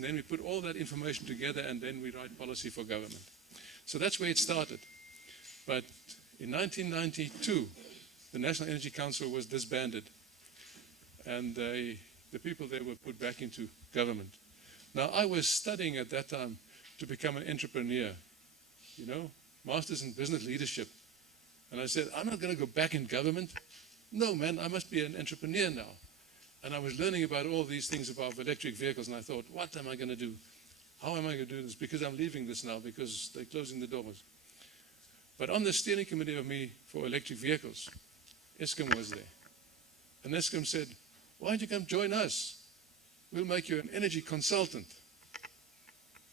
and then we put all that information together, and then we write policy for government. So that's where it started. But in 1992, the National Energy Council was disbanded, and the people there were put back into government. Now, I was studying at that time to become an entrepreneur, you know, Masters in Business Leadership. And I said, I'm not going to go back in government. No, man, I must be an entrepreneur now. And I was learning about all these things about electric vehicles, and I thought, what am I going to do? How am I going to do this? Because I'm leaving this now, because they're closing the doors. But on the steering committee of me for electric vehicles, Eskom was there. And Eskom said, why don't you come join us? We'll make you an energy consultant,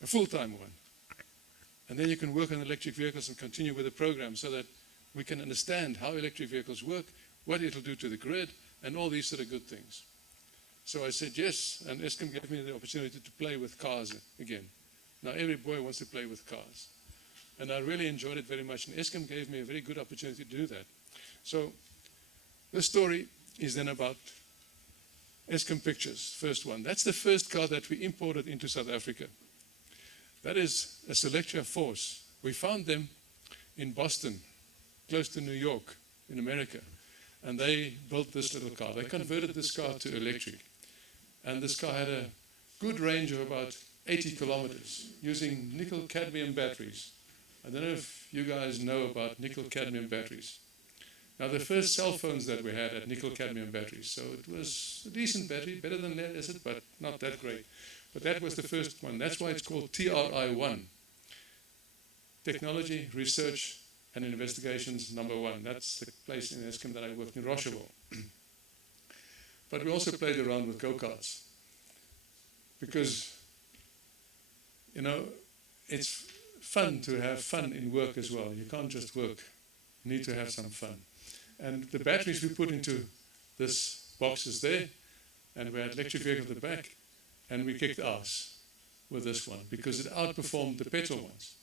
a full-time one. And then you can work on electric vehicles and continue with the program so that we can understand how electric vehicles work, what it'll do to the grid, and all these sort of good things. So I said yes, and Eskom gave me the opportunity to play with cars again. Now every boy wants to play with cars. And I really enjoyed it very much, and Eskom gave me a very good opportunity to do that. So this story is then about Eskom Pictures, first one. That's the first car that we imported into South Africa. That is a Selectra Force. We found them in Boston, close to New York, in America. And they built this little car. They converted this car to electric. And this car had a good range of about 80 kilometers using nickel-cadmium batteries. I don't know if you guys know about nickel-cadmium batteries. Now, the first cell phones that we had nickel-cadmium batteries, so it was a decent battery, better than lead acid, but not that great. But that was the first one. That's why it's called TRI-1. Technology, Research, and Investigations #1. That's the place in Eskom that I worked in Rocheville. But we also played around with go-karts. Because, you know, it's fun to have fun in work as well. You can't just work. You need to have some fun. And the batteries we put into this boxes there, and we had electric vehicle at the back, and we kicked ass with this one because it outperformed the petrol ones.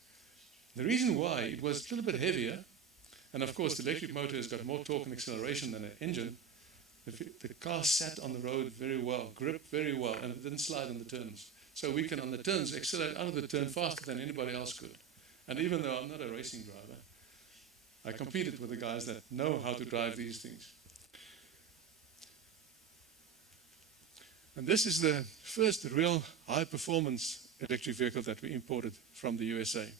The reason why, it was a little bit heavier, and of course the electric motor has got more torque and acceleration than an engine. The car sat on the road very well, gripped very well, and it didn't slide on the turns. So we can, on the turns, accelerate out of the turn faster than anybody else could. And even though I'm not a racing driver, I competed with the guys that know how to drive these things. And this is the first real high-performance electric vehicle that we imported from the USA.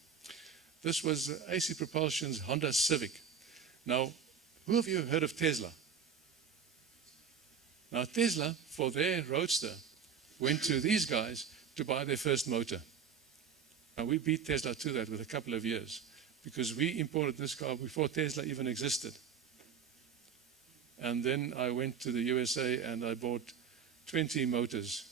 This was AC Propulsion's Honda Civic. Now, who of you have heard of Tesla? Now, Tesla, for their Roadster, went to these guys to buy their first motor. Now, we beat Tesla to that with a couple of years because we imported this car before Tesla even existed. And then I went to the USA and I bought 20 motors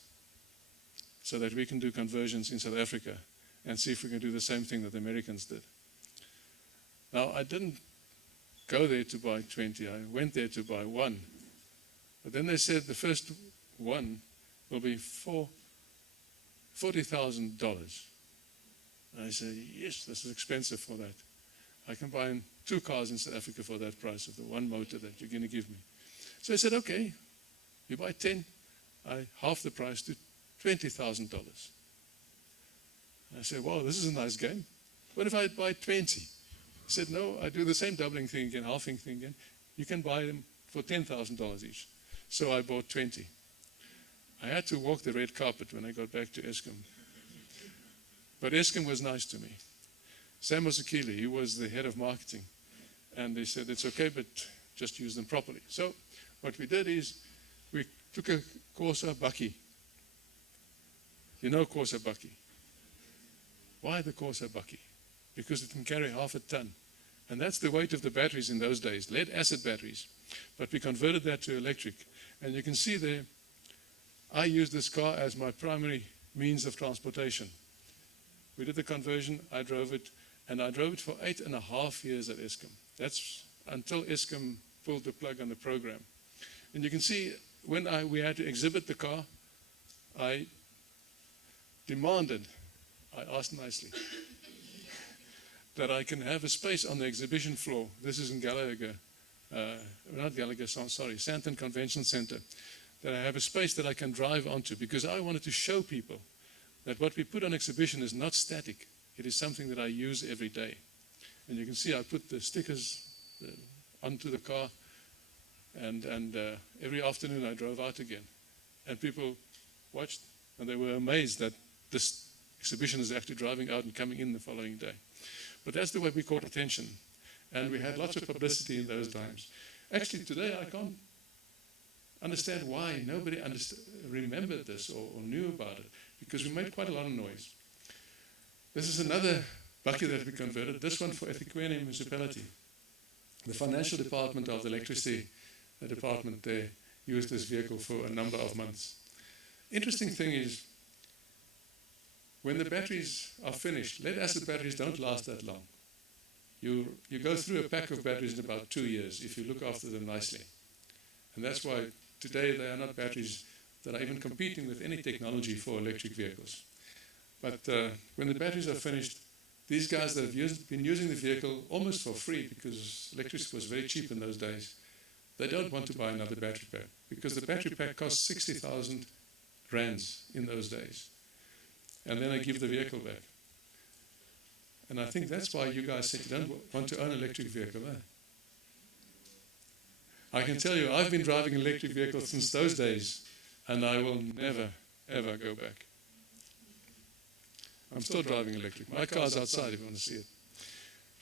so that we can do conversions in South Africa and see if we can do the same thing that the Americans did. Now, I didn't go there to buy 20. I went there to buy one. But then they said the first one will be $40,000. I said, yes, this is expensive for that. I can buy 2 cars in South Africa for that price of the one motor that you're going to give me. So I said, okay, you buy 10, I half the price to $20,000. I said, wow, this is a nice game. What if I buy 20? He said, no, I do the same doubling thing again, halving thing again. You can buy them for $10,000 each. So I bought 20. I had to walk the red carpet when I got back to Eskom. But Eskom was nice to me. Sam Mosakili, he was the head of marketing. And they said, it's okay, but just use them properly. So what we did is we took a Corsa Bakkie. You know Corsa Bakkie. Why the Corsa Bakkie? Because it can carry half a ton. And that's the weight of the batteries in those days, lead acid batteries. But we converted that to electric. And you can see there, I used this car as my primary means of transportation. We did the conversion, I drove it, and I drove it for 8.5 years at Eskom. That's until Eskom pulled the plug on the program. And you can see when we had to exhibit the car, I demanded, I asked nicely, that I can have a space on the exhibition floor. This is in Gallagher, not Gallagher, sorry, Sandton Convention Center, that I have a space that I can drive onto because I wanted to show people that what we put on exhibition is not static. It is something that I use every day. And you can see I put the stickers onto the car, and every afternoon I drove out again. And people watched, and they were amazed that this exhibition is actually driving out and coming in the following day. But that's the way we caught attention. And we had lots of publicity in those times. Actually, today I can't understand why nobody remembered this or knew about it, because we made quite a lot of noise. This is another bucket that we converted, this one for Electrifying Municipality. The financial department of the electricity department there used this vehicle for a number of months. Interesting thing is, when the batteries are finished, lead-acid batteries don't last that long. You go through a pack of batteries in about 2 years if you look after them nicely. And that's why today they are not batteries that are even competing with any technology for electric vehicles. But when the batteries are finished, these guys that have been using the vehicle almost for free, because electricity was very cheap in those days, they don't want to buy another battery pack, because the battery pack cost 60,000 rands in those days. And then I give the vehicle back. And I think that's why you guys said you don't want to own an electric vehicle. I can tell you, I've been driving an electric vehicle since those days, and I will never, ever go back. I'm still driving electric. My car's outside if you want to see it.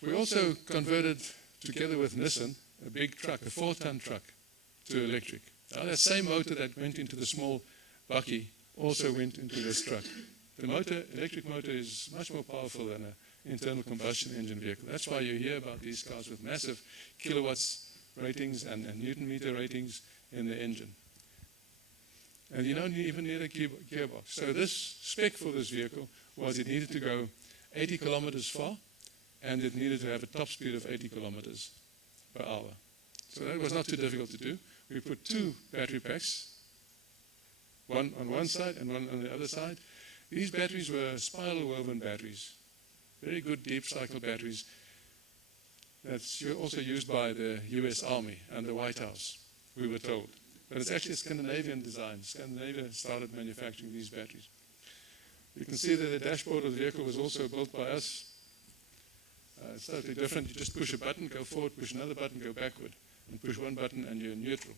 We also converted, together with Nissan, a big truck, a 4-ton truck, to electric. Now, that same motor that went into the small bakkie also went into this truck. The electric motor is much more powerful than an internal combustion engine vehicle. That's why you hear about these cars with massive kilowatts ratings and Newton meter ratings in the engine. And you don't even need a gearbox. So this spec for this vehicle was it needed to go 80 kilometers far, and it needed to have a top speed of 80 kilometers per hour. So that was not too difficult to do. We put 2 battery packs, one on one side and one on the other side. These batteries were spiral woven batteries, very good deep cycle batteries. That's also used by the US Army and the White House, we were told. But it's actually a Scandinavian design. Scandinavia started manufacturing these batteries. You can see that the dashboard of the vehicle was also built by us. It's totally different. You just push a button, go forward, push another button, go backward. And push one button and you're neutral.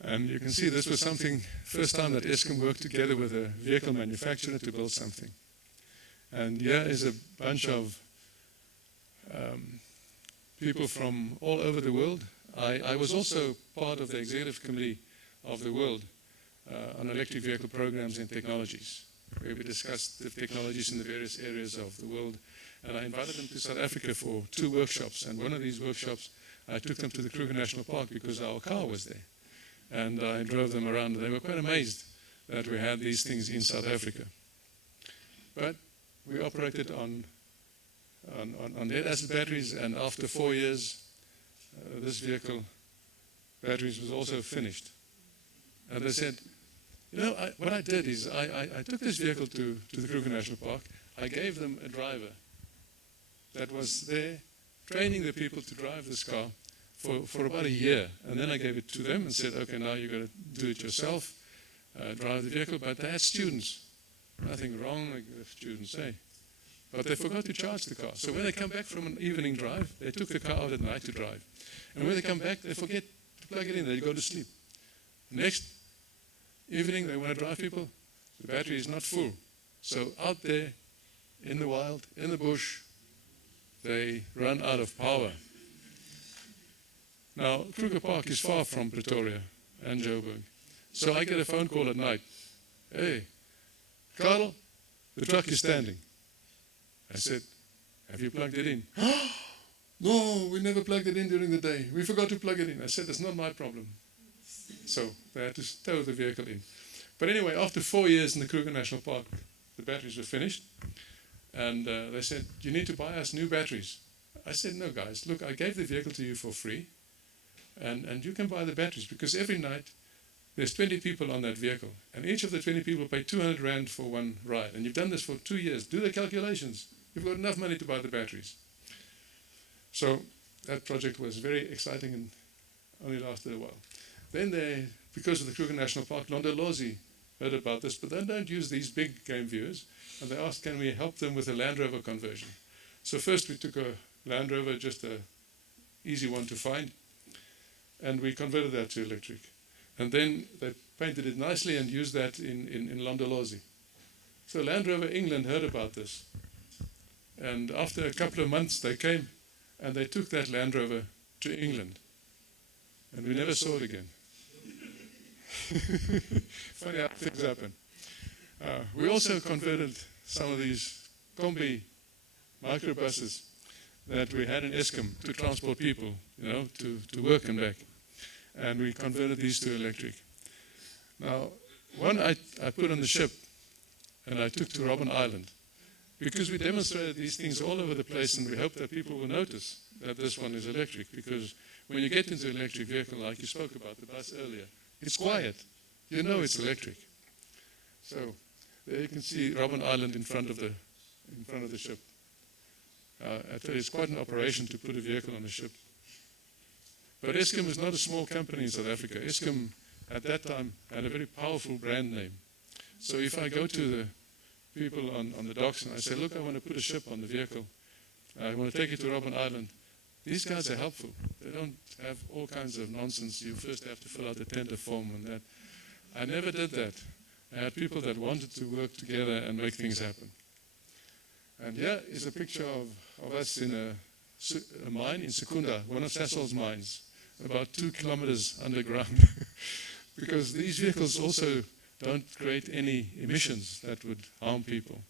And you can see this was something, first time that Eskom worked together with a vehicle manufacturer to build something. And here is a bunch of people from all over the world. I was also part of the executive committee of the world on electric vehicle programs and technologies, where we discussed the technologies in the various areas of the world. And I invited them to South Africa for 2 workshops. And one of these workshops, I took them to the Kruger National Park because our car was there. And I drove them around. They were quite amazed that we had these things in South Africa. But we operated on lead-acid batteries, and after 4 years, this vehicle batteries was also finished. And they said, you know, what I did is I took this vehicle to the Kruger National Park. I gave them a driver that was there training the people to drive this car for about a year. And then I gave it to them and said, okay, now you've got to do it yourself, drive the vehicle. But they had students. Nothing wrong, like the students say. But they forgot to charge the car. So when they come back from an evening drive, they took the car out at night to drive. And when they come back, they forget to plug it in. They go to sleep. Next evening, they want to drive people. The battery is not full. So out there, in the wild, in the bush, they run out of power. Now, Kruger Park is far from Pretoria and Joburg. So I get a phone call at night. Hey, Carel, the truck is standing. I said, have you plugged it in? No, we never plugged it in during the day. We forgot to plug it in. I said, it's not my problem. So they had to tow the vehicle in. But anyway, after 4 years in the Kruger National Park, the batteries were finished. And they said, you need to buy us new batteries. I said, no, guys, look, I gave the vehicle to you for free. And you can buy the batteries, because every night there's 20 people on that vehicle. And each of the 20 people pay 200 rand for one ride. And you've done this for 2 years. Do the calculations. You've got enough money to buy the batteries. So that project was very exciting and only lasted a while. Then they, because of the Kruger National Park, Londolozi heard about this, but they don't use these big game viewers. And they asked, can we help them with a Land Rover conversion? So first we took a Land Rover, just an easy one to find, and we converted that to electric. And then they painted it nicely and used that in Londolozi. So Land Rover England heard about this. And after a couple of months, they came and they took that Land Rover to England. And we never saw it again. Funny how things happen. We also converted some of these combi microbuses that we had in Eskom to transport people, to work and back. And we converted these to electric. Now, one I put on the ship and I took to Robben Island because we demonstrated these things all over the place, and we hope that people will notice that this one is electric, because when you get into an electric vehicle, like you spoke about the bus earlier, it's quiet. You know it's electric. So there you can see Robben Island in front of the ship. I tell you, it's quite an operation to put a vehicle on a ship. But Eskom is not a small company in South Africa. Eskom, at that time, had a very powerful brand name. So if I go to the people on the docks and I say, look, I want to put a ship on the vehicle, I want to take it to Robben Island, these guys are helpful. They don't have all kinds of nonsense. You first have to fill out a tender form and that. I never did that. I had people that wanted to work together and make things happen. And here is a picture of us in a mine in Secunda, one of Sasol's mines, about 2 kilometers underground. Because these vehicles also don't create any emissions that would harm people.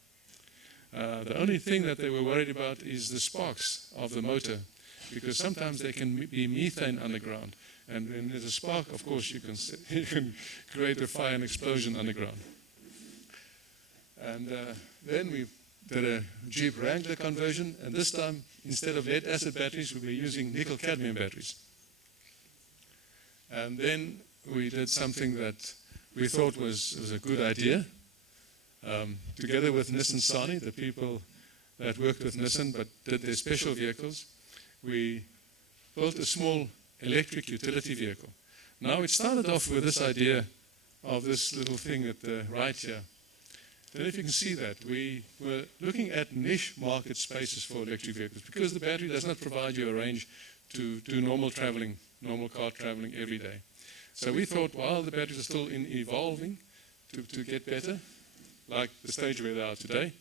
The only thing that they were worried about is the sparks of the motor, because sometimes there can be methane underground. And when there's a spark, of course, you can create a fire and explosion underground. And then we did a Jeep Wrangler conversion, and this time, instead of lead-acid batteries, we were using nickel-cadmium batteries. And then we did something that we thought was a good idea. Together with Nissan Sani, the people that worked with Nissan but did their special vehicles, we built a small electric utility vehicle. Now, it started off with this idea of this little thing at the right here. I don't know if you can see that. We were looking at niche market spaces for electric vehicles because the battery does not provide you a range to do normal traveling, normal car traveling every day. So we thought, while the batteries are still evolving to get better, like the stage where they are today,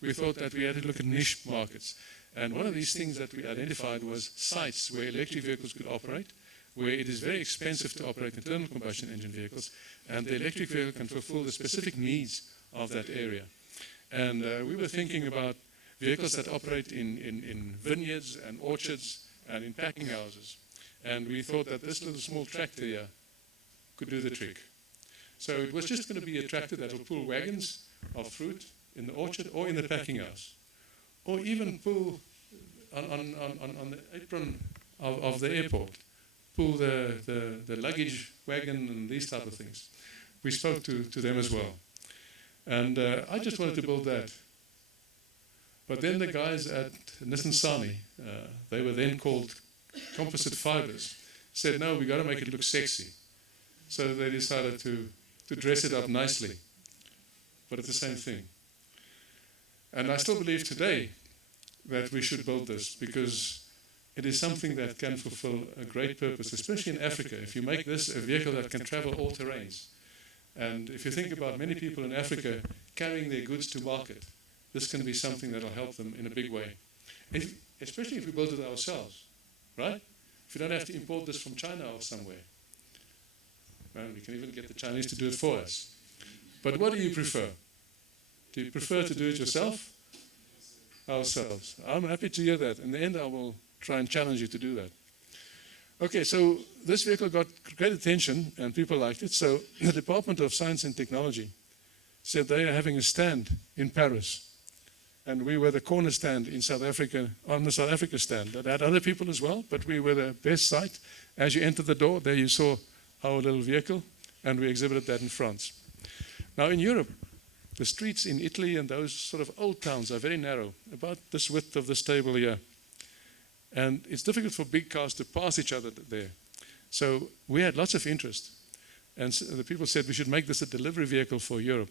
we thought that we had to look at niche markets. And one of these things that we identified was sites where electric vehicles could operate, where it is very expensive to operate internal combustion engine vehicles, and the electric vehicle can fulfill the specific needs of that area. And we were thinking about vehicles that operate in vineyards and orchards and in packing houses. And we thought that this little small tractor here could do the trick. So it was just going to be a tractor that will pull wagons of fruit in the orchard or in the packing house, or even pull on the apron of the airport, pull the luggage wagon and these type of things. We spoke to them as well. And I just wanted to build that. But then the guys at Nissan Sani, they were then called Composite Fibers, said, no, we've got to make it look sexy. So they decided to dress it up nicely, but it's the same thing. And I still believe today that we should build this because it is something that can fulfill a great purpose, especially in Africa. If you make this a vehicle that can travel all terrains, and if you think about many people in Africa carrying their goods to market, this can be something that will help them in a big way. Especially if we build it ourselves, right? If you don't have to import this from China or somewhere. Well, we can even get the Chinese to do it for us. But what do you prefer? Do you prefer to do it yourself? Ourselves. I'm happy to hear that. In the end, I will try and challenge you to do that. Okay, so this vehicle got great attention and people liked it. So the Department of Science and Technology said they are having a stand in Paris. And we were the corner stand in South Africa, on the South Africa stand. That had other people as well, but we were the best site. As you entered the door, there you saw our little vehicle, and we exhibited that in France. Now in Europe, the streets in Italy and those sort of old towns are very narrow, about this width of this table here. And it's difficult for big cars to pass each other there. So we had lots of interest. And so the people said we should make this a delivery vehicle for Europe.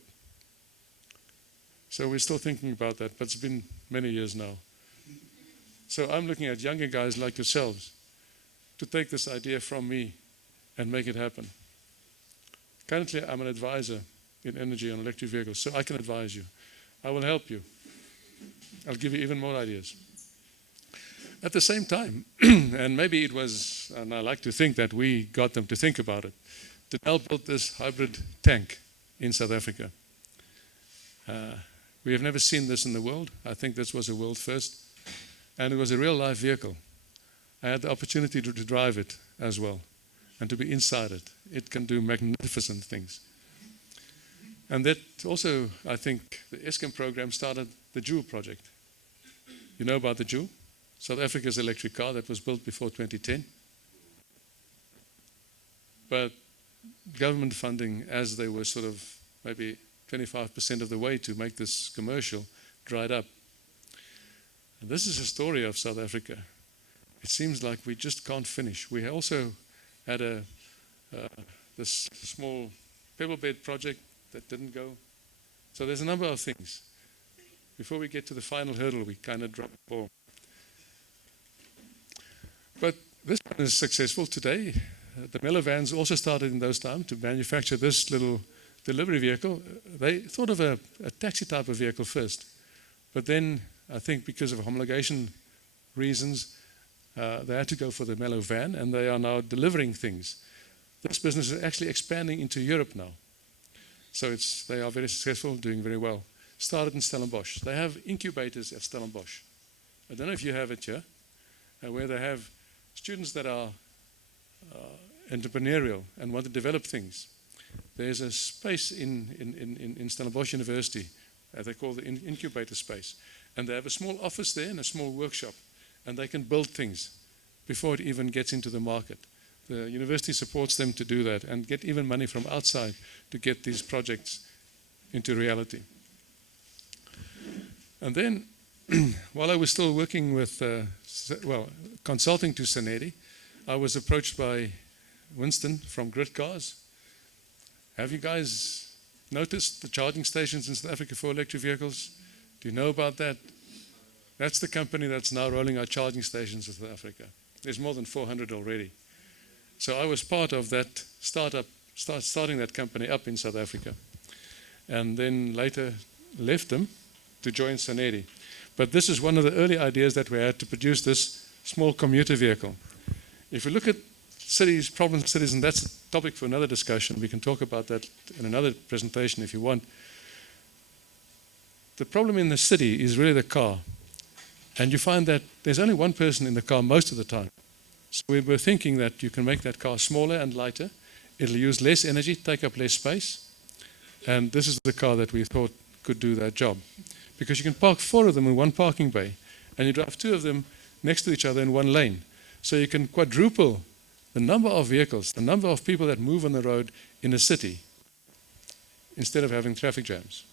So we're still thinking about that, but it's been many years now. So I'm looking at younger guys like yourselves to take this idea from me and make it happen. Currently, I'm an advisor in energy on electric vehicles, so I can advise you. I will help you. I'll give you even more ideas. At the same time, and maybe it was, and I like to think that we got them to think about it, Denel built this hybrid tank in South Africa. We have never seen this in the world. I think this was a world first. And it was a real life vehicle. I had the opportunity to drive it as well and to be inside it. It can do magnificent things. And that also, I think, the Eskom program started the Joule project. You know about the Joule? South Africa's electric car that was built before 2010. But government funding, as they were sort of maybe 25% of the way to make this commercial, dried up. And this is a story of South Africa. It seems like we just can't finish. We also had this small pebble bed project that didn't go. So there's a number of things. Before we get to the final hurdle, we kind of drop the ball. But this one is successful today. The Mellow vans also started in those times to manufacture this little delivery vehicle. They thought of a taxi type of vehicle first. But then, I think because of homologation reasons, they had to go for the Mellow van, and they are now delivering things. This business is actually expanding into Europe now. So they are very successful, doing very well. Started in Stellenbosch. They have incubators at Stellenbosch. I don't know if you have it here, where they have students that are entrepreneurial and want to develop things. There's a space in Stellenbosch University they call the incubator space. And they have a small office there and a small workshop. And they can build things before it even gets into the market. The university supports them to do that and get even money from outside to get these projects into reality. And then, while I was still working with, consulting to Sanedi, I was approached by Winston from Grid Cars. Have you guys noticed the charging stations in South Africa for electric vehicles? Do you know about that? That's the company that's now rolling out charging stations in South Africa. There's more than 400 already. So I was part of that startup, starting that company up in South Africa. And then later left them to join Sanedi. But this is one of the early ideas that we had to produce this small commuter vehicle. If you look at cities, problem cities, and that's a topic for another discussion. We can talk about that in another presentation if you want. The problem in the city is really the car. And you find that there's only one person in the car most of the time. So we were thinking that you can make that car smaller and lighter. It'll use less energy, take up less space. And this is the car that we thought could do that job. Because you can park 4 of them in one parking bay, and you drive 2 of them next to each other in one lane. So you can quadruple the number of vehicles, the number of people that move on the road in a city, instead of having traffic jams.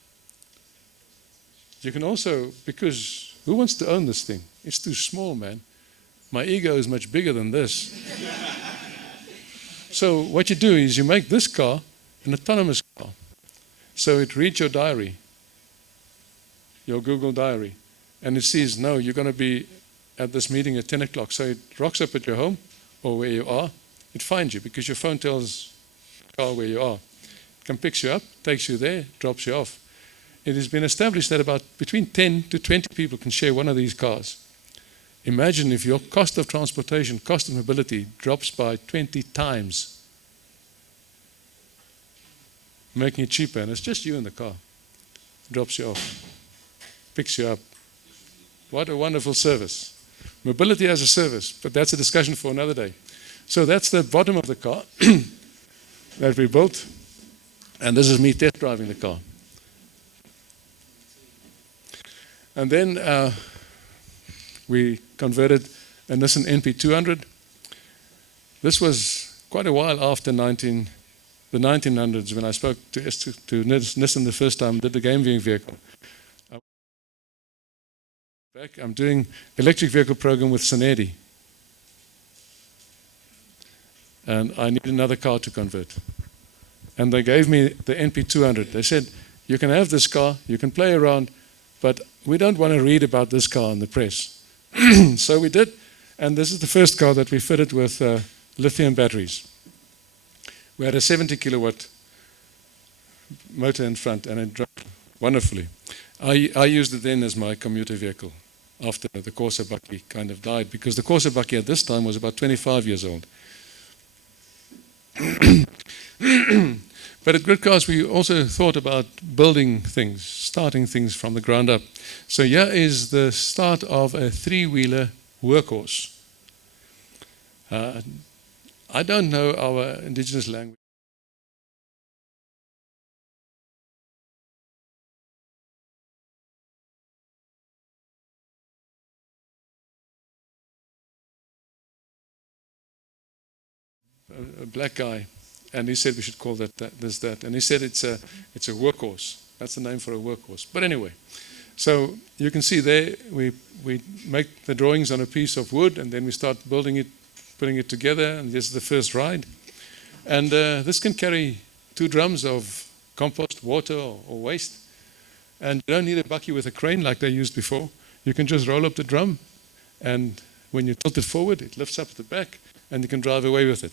You can also, because who wants to own this thing? It's too small, man. My ego is much bigger than this. So what you do is you make this car an autonomous car. So it reads your diary, your Google diary, and it says, no, you're going to be at this meeting at 10 o'clock. So it rocks up at your home or where you are. It finds you because your phone tells the car where you are. It can pick you up, takes you there, drops you off. It has been established that about between 10 to 20 people can share one of these cars. Imagine if your cost of transportation, cost of mobility drops by 20 times, making it cheaper, and it's just you in the car. Drops you off, picks you up. What a wonderful service. Mobility as a service, but that's a discussion for another day. So that's the bottom of the car that we built, and this is me test driving the car. And then we converted a Nissan NP200. This was quite a while after the 1900s when I spoke to Nissan the first time, did the game viewing vehicle. I'm doing electric vehicle program with Sanedi. And I need another car to convert. and they gave me the NP200. They said, you can have this car, you can play around, but we don't want to read about this car in the press. So we did, and this is the first car that we fitted with lithium batteries. We had a 70 kilowatt motor in front, and it drove wonderfully. I used it then as my commuter vehicle after the Corsa Bakkie kind of died, because the Corsa Bakkie at this time was about 25 years old. But at Grid Cars, we also thought about building things, starting things from the ground up. So here is the start of a three-wheeler workhorse. I don't know our indigenous language. A black guy, and he said we should call that. And he said it's a workhorse. That's the name for a workhorse. But anyway, so you can see there we make the drawings on a piece of wood, and then we start building it, putting it together, and this is the first ride. And this can carry 2 drums of compost, water, or waste. And you don't need a bakkie with a crane like they used before. You can just roll up the drum, and when you tilt it forward, it lifts up at the back, and you can drive away with it.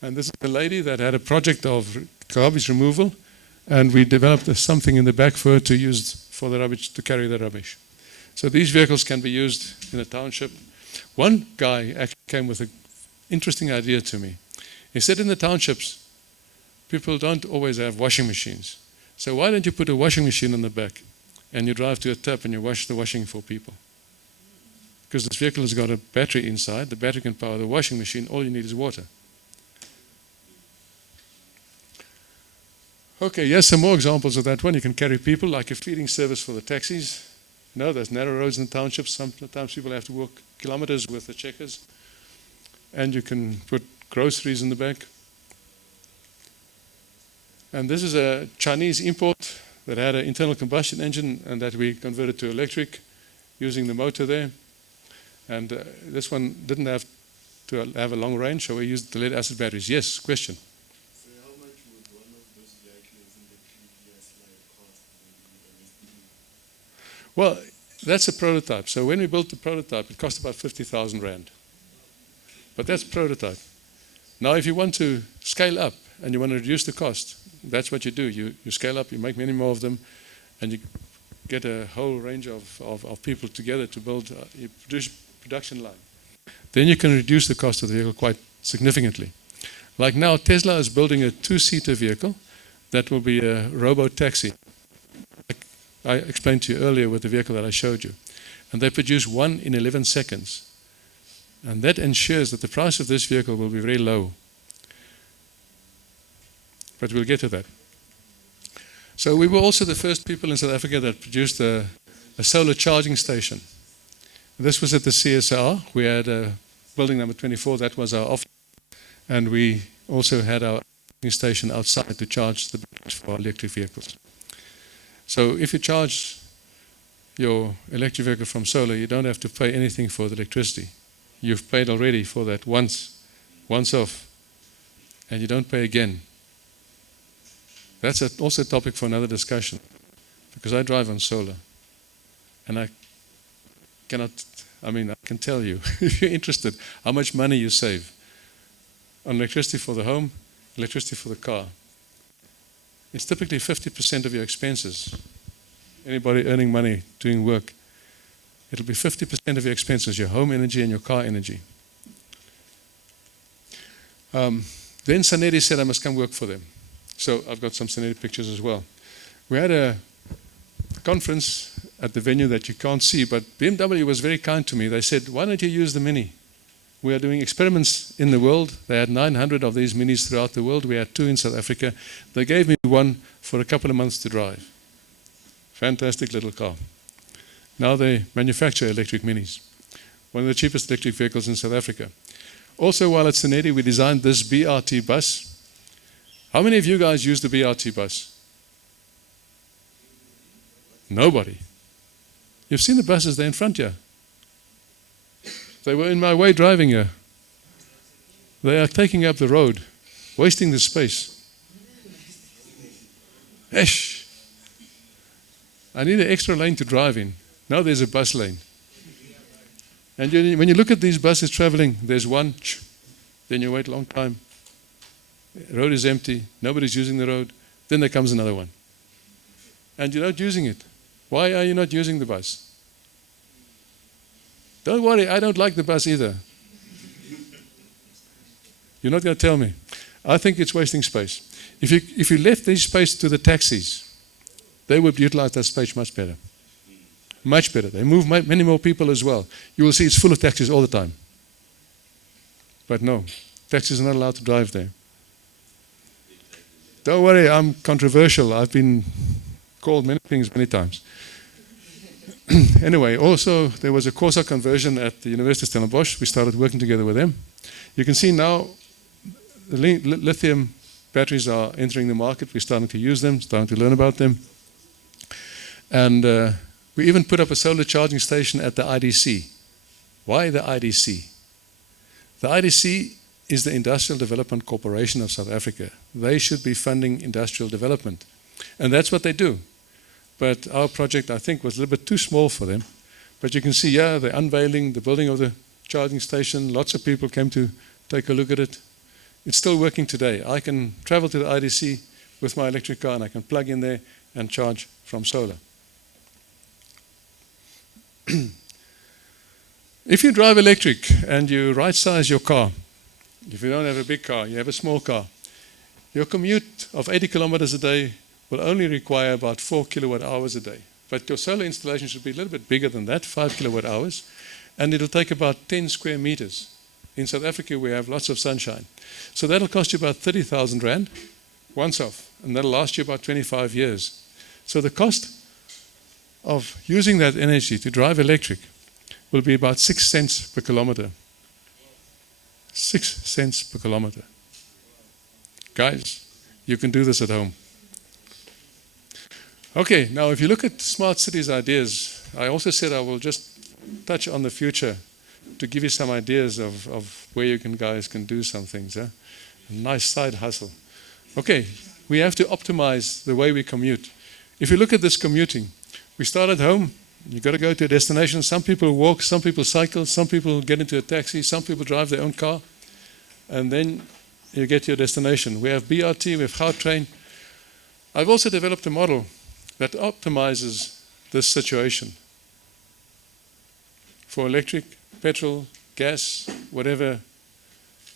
And this is a lady that had a project of garbage removal, and we developed something in the back for her to use for the rubbish, to carry the rubbish. So these vehicles can be used in a township. One guy actually came with an interesting idea to me. He said in the townships, people don't always have washing machines. So why don't you put a washing machine on the back, and you drive to a tap and you wash the washing for people? Because this vehicle has got a battery inside. The battery can power the washing machine. All you need is water. Okay, here's some more examples of that one. You can carry people, like a feeding service for the taxis. No, there's narrow roads in the townships. Sometimes people have to walk kilometers with the checkers. And you can put groceries in the back. And this is a Chinese import that had an internal combustion engine, and that we converted to electric using the motor there. And this one didn't have to have a long range, so we used the lead acid batteries. Yes, question? So how much would one of those vehicles in the previous slide cost? Well, that's a prototype. So when we built the prototype, it cost about 50,000 Rand. But that's prototype. Now, if you want to scale up and you want to reduce the cost, that's what you do. You scale up, you make many more of them, and you get a whole range of people together to build a production line. Then you can reduce the cost of the vehicle quite significantly. Like now, Tesla is building a 2-seater vehicle that will be a robo-taxi. Like I explained to you earlier with the vehicle that I showed you. And they produce 1 in 11 seconds. And that ensures that the price of this vehicle will be very low. But we'll get to that. So we were also the first people in South Africa that produced a solar charging station. This was at the CSR. We had building number 24, that was our office. And we also had our station outside to charge the batteries for our electric vehicles. So if you charge your electric vehicle from solar, you don't have to pay anything for the electricity. You've paid already for that once off, and you don't pay again. That's also a topic for another discussion, because I drive on solar, and I can tell you, if you're interested, how much money you save on electricity for the home, electricity for the car. It's typically 50% of your expenses. Anybody earning money, doing work, it'll be 50% of your expenses, your home energy and your car energy. Then Sanedi said I must come work for them. So I've got some Sanedi pictures as well. We had a conference at the venue that you can't see, but BMW was very kind to me. They said, why don't you use the Mini? We are doing experiments in the world. They had 900 of these Minis throughout the world. We had 2 in South Africa. They gave me one for a couple of months to drive. Fantastic little car. Now they manufacture electric Minis. One of the cheapest electric vehicles in South Africa. Also, while at Sanedi, we designed this BRT bus. How many of you guys use the BRT bus? Nobody. You've seen the buses there in front here. They were in my way driving here. They are taking up the road, wasting the space. Esh! I need an extra lane to drive in. Now there's a bus lane. And when you look at these buses traveling, there's one, then you wait a long time. The road is empty, nobody's using the road, then there comes another one. And you're not using it. Why are you not using the bus? Don't worry, I don't like the bus either. You're not going to tell me. I think it's wasting space. If you left this space to the taxis, they would utilize that space much better. Much better. They move many more people as well. You will see it's full of taxis all the time. But no, taxis are not allowed to drive there. Don't worry, I'm controversial. I've been called many things many times. Anyway, also there was a Corsa conversion at the University of Stellenbosch. We started working together with them. You can see now the lithium batteries are entering the market. We're starting to use them, starting to learn about them. And we even put up a solar charging station at the IDC. Why the IDC? The IDC is the Industrial Development Corporation of South Africa. They should be funding industrial development. And that's what they do. But our project, I think, was a little bit too small for them. But you can see, yeah, the unveiling, the building of the charging station, lots of people came to take a look at it. It's still working today. I can travel to the IDC with my electric car and I can plug in there and charge from solar. If you drive electric and you right-size your car, if you don't have a big car, you have a small car, your commute of 80 kilometers a day will only require about 4 kilowatt hours a day. But your solar installation should be a little bit bigger than that, 5 kilowatt hours, and it'll take about 10 square meters. In South Africa, we have lots of sunshine. So that'll cost you about 30,000 Rand, once off, and that'll last you about 25 years. So the cost of using that energy to drive electric will be about 6 cents per kilometer. 6 cents per kilometer. Guys, you can do this at home. Okay, now if you look at smart cities ideas, I also said I will just touch on the future to give you some ideas of where you guys can do some things. A nice side hustle. Okay, we have to optimize the way we commute. If you look at this commuting, we start at home, you've got to go to a destination. Some people walk, some people cycle, some people get into a taxi, some people drive their own car, and then you get to your destination. We have BRT, we have Gautrain. I've also developed a model that optimizes this situation for electric, petrol, gas, whatever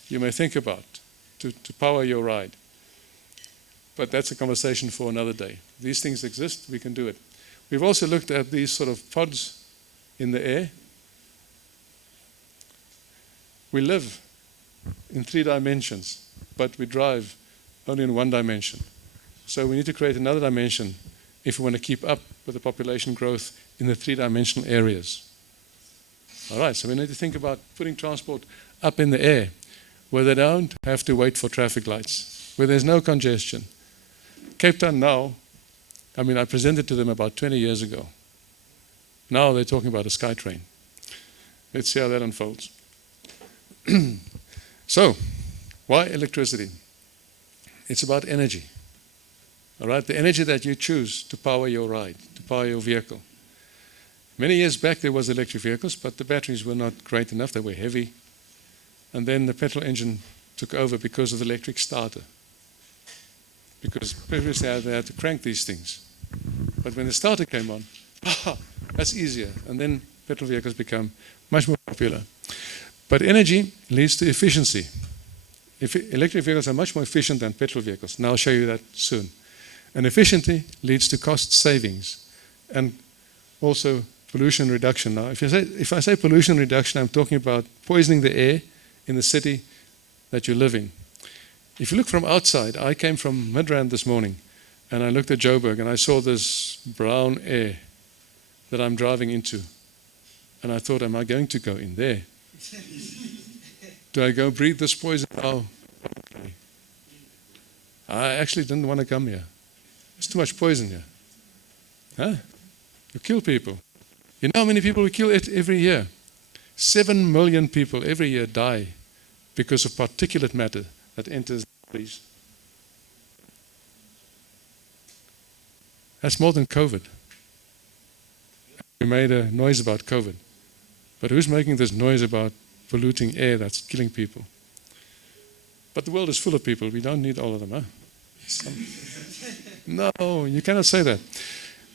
you may think about to power your ride. But that's a conversation for another day. These things exist, we can do it. We've also looked at these sort of pods in the air. We live in 3 dimensions, but we drive only in 1 dimension. So we need to create another dimension if we want to keep up with the population growth in the 3-dimensional areas. All right, so we need to think about putting transport up in the air where they don't have to wait for traffic lights, where there's no congestion. Cape Town now, I presented to them about 20 years ago. Now they're talking about a SkyTrain. Let's see how that unfolds. So, why electricity? It's about energy. All right, the energy that you choose to power your ride, to power your vehicle. Many years back there was electric vehicles, but the batteries were not great enough, they were heavy. And then the petrol engine took over because of the electric starter. Because previously they had to crank these things. But when the starter came on, that's easier. And then petrol vehicles become much more popular. But energy leads to efficiency. Electric vehicles are much more efficient than petrol vehicles. Now I'll show you that soon. And efficiency leads to cost savings and also pollution reduction. Now, if I say pollution reduction, I'm talking about poisoning the air in the city that you live in. If you look from outside, I came from Midrand this morning, and I looked at Joburg, and I saw this brown air that I'm driving into. And I thought, am I going to go in there? Do I go breathe this poison now? I actually didn't want to come here. There's too much poison here. Huh? You kill people. You know how many people we kill every year? 7 million people every year die because of particulate matter that enters the bodies. That's more than COVID. We made a noise about COVID. But who's making this noise about polluting air that's killing people? But the world is full of people. We don't need all of them, huh? No, you cannot say that.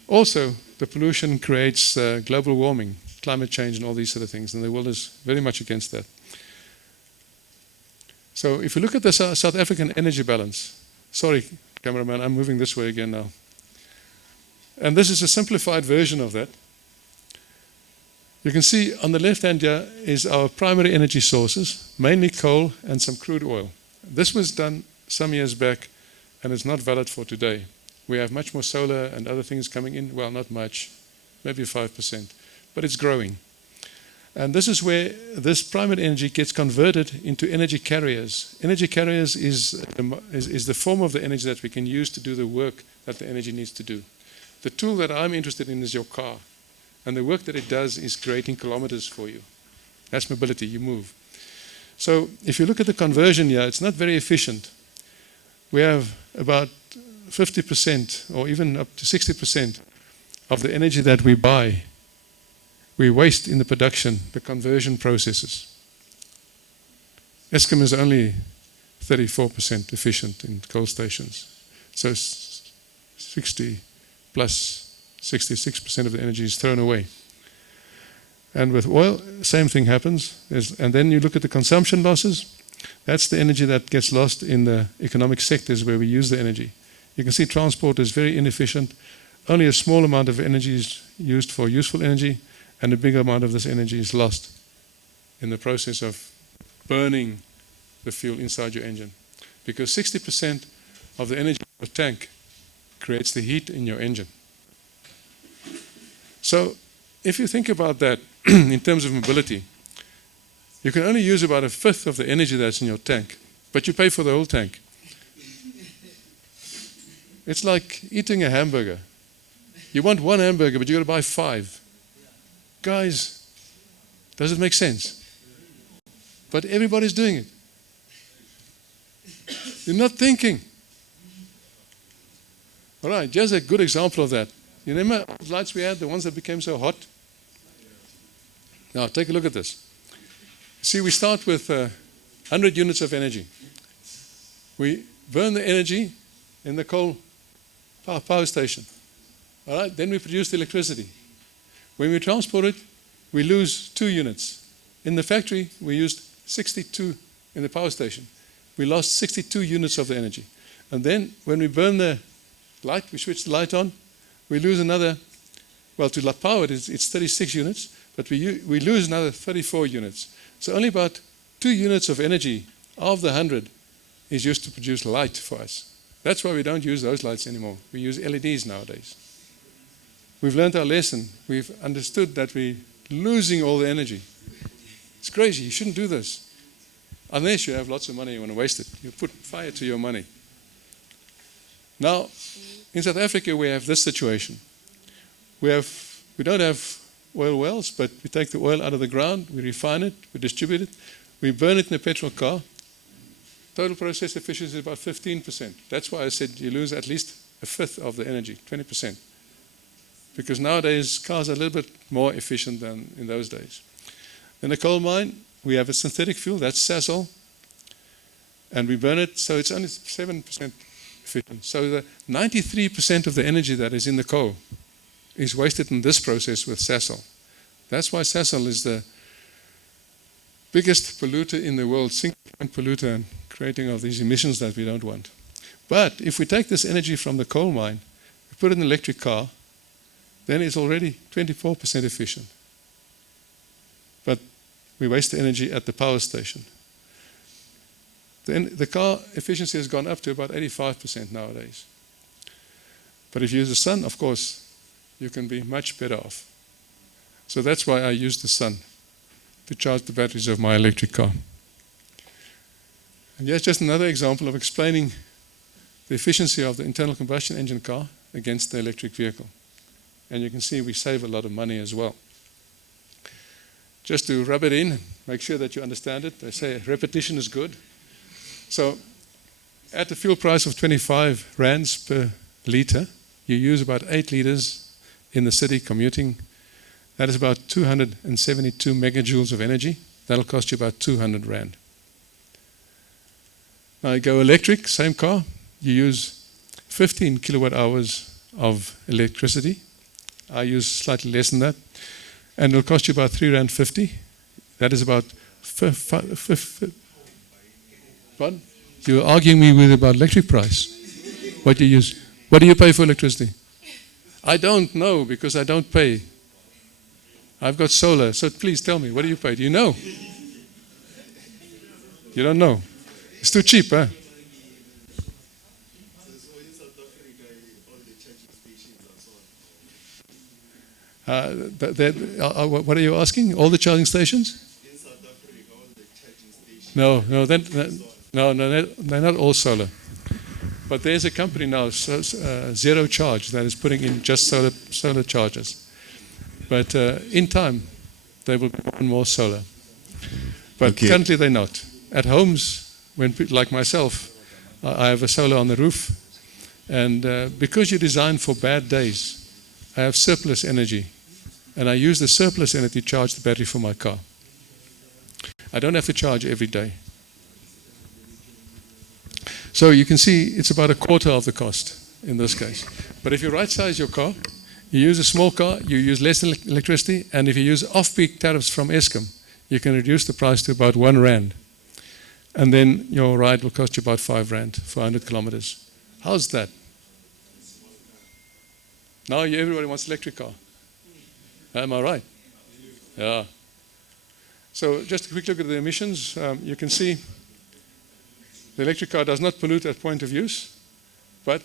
Also, the pollution creates global warming, climate change, and all these sort of things, and the world is very much against that. So if you look at the South African energy balance, sorry, cameraman, I'm moving this way again now. And this is a simplified version of that. You can see on the left hand here is our primary energy sources, mainly coal and some crude oil. This was done some years back, and it's not valid for today. We have much more solar and other things coming in. Well, not much, maybe 5%, but it's growing. And this is where this primary energy gets converted into energy carriers. Energy carriers is the form of the energy that we can use to do the work that the energy needs to do. The tool that I'm interested in is your car. And the work that it does is creating kilometers for you. That's mobility, you move. So if you look at the conversion here, it's not very efficient. We have about 50% or even up to 60% of the energy that we buy, we waste in the production, the conversion processes. Eskom is only 34% efficient in coal stations. So 60 plus 66% of the energy is thrown away. And with oil, same thing happens. And then you look at the consumption losses. That's the energy that gets lost in the economic sectors where we use the energy. You can see transport is very inefficient. Only a small amount of energy is used for useful energy, and a big amount of this energy is lost in the process of burning the fuel inside your engine. Because 60% of the energy in your tank creates the heat in your engine. So if you think about that in terms of mobility, you can only use about a fifth of the energy that's in your tank, but you pay for the whole tank. It's like eating a hamburger. You want one hamburger, but you got to buy 5. Guys, does it make sense? But everybody's doing it. You're not thinking. All right, just a good example of that. You remember the lights we had, the ones that became so hot? Now, take a look at this. See, we start with 100 units of energy. We burn the energy in the coal power station. All right, then we produce the electricity. When we transport it, we lose 2 units. In the factory, we used 62 in the power station. We lost 62 units of the energy. And then when we burn the light, we switch the light on, we lose another, well, to power it, it's 36 units, but we lose another 34 units. So only about 2 units of energy of the 100 is used to produce light for us. That's why we don't use those lights anymore. We use LEDs nowadays. We've learned our lesson. We've understood that we're losing all the energy. It's crazy. You shouldn't do this. Unless you have lots of money, you want to waste it. You put fire to your money. Now, in South Africa, we have this situation. We don't have oil wells, but we take the oil out of the ground, we refine it, we distribute it, we burn it in a petrol car. Total process efficiency is about 15%. That's why I said you lose at least a fifth of the energy, 20%. Because nowadays, cars are a little bit more efficient than in those days. In a coal mine, we have a synthetic fuel, that's sasol, and we burn it, so it's only 7% efficient. So the 93% of the energy that is in the coal is wasted in this process with sasol. That's why sasol is the biggest polluter in the world, single point polluter, and creating of these emissions that we don't want. But if we take this energy from the coal mine, we put it in an electric car, then it's already 24% efficient. But we waste the energy at the power station. Then the car efficiency has gone up to about 85% nowadays. But if you use the sun, of course, you can be much better off. So that's why I use the sun to charge the batteries of my electric car. And here's just another example of explaining the efficiency of the internal combustion engine car against the electric vehicle. And you can see we save a lot of money as well. Just to rub it in, make sure that you understand it, they say repetition is good. So at the fuel price of 25 rands per litre, you use about 8 liters in the city commuting. That is about 272 megajoules of energy. That'll cost you about 200 Rand. Now you go electric, same car, you use 15 kilowatt hours of electricity. I use slightly less than that. And it'll cost you about 3 Rand 50. That is about pardon? You're arguing me with about electric price. What you use? What do you pay for electricity? I don't know because I don't pay. I've got solar, so please tell me, what do you pay? Do you know? You don't know. It's too cheap, huh? So in South Africa, all the charging stations and so on. What are you asking? All the charging stations? In South Africa, all the charging stations. No, they're not all solar. But there's a company now, Zero Charge, that is putting in just solar chargers. But in time, they will go on more solar. But currently they're not. At homes, when people like myself, I have a solar on the roof. And because you design for bad days, I have surplus energy. And I use the surplus energy to charge the battery for my car. I don't have to charge every day. So you can see it's about a quarter of the cost in this case. But if you right size your car, you use a small car, you use less electricity, and if you use off-peak tariffs from Eskom, you can reduce the price to about 1 Rand. And then your ride will cost you about 5 Rand for 100 kilometers. How's that? Now everybody wants an electric car. Am I right? Yeah. So just a quick look at the emissions. You can see the electric car does not pollute at point of use, but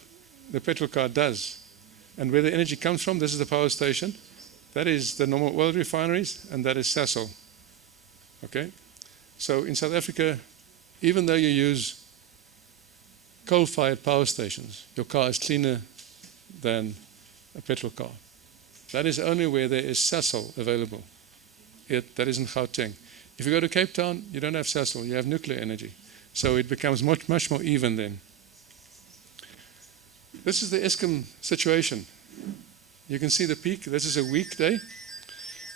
the petrol car does. And where the energy comes from, this is the power station. That is the normal oil refineries, and that is Sasol. Okay? So in South Africa, even though you use coal-fired power stations, your car is cleaner than a petrol car. That is only where there is Sasol available. That is in Gauteng. If you go to Cape Town, you don't have Sasol, you have nuclear energy. So it becomes much more even then. This is the Eskom situation. You can see the peak. This is a weekday.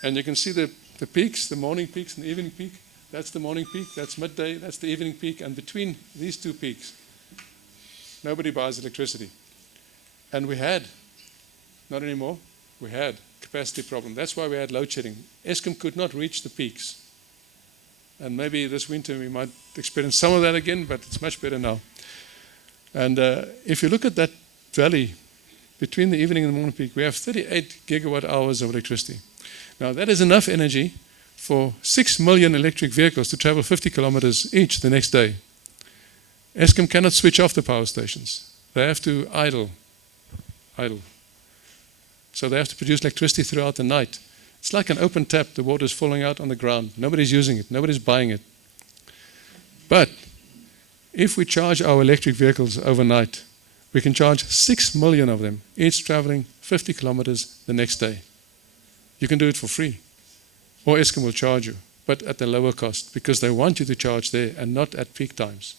And you can see the peaks, the morning peaks and the evening peak. That's the morning peak, that's midday, that's the evening peak. And between these two peaks, nobody buys electricity. And we had, not anymore, we had capacity problem. That's why we had load shedding. Eskom could not reach the peaks. And maybe this winter we might experience some of that again, but it's much better now. And if you look at that valley between the evening and the morning peak, we have 38 gigawatt hours of electricity. Now that is enough energy for 6 million electric vehicles to travel 50 kilometers each the next day. Eskom cannot switch off the power stations. They have to idle. So they have to produce electricity throughout the night. It's like an open tap, the water is falling out on the ground. Nobody's using it, nobody's buying it. But if we charge our electric vehicles overnight, we can charge 6 million of them, each traveling 50 kilometers the next day. You can do it for free. Or Eskom will charge you, but at a lower cost, because they want you to charge there and not at peak times.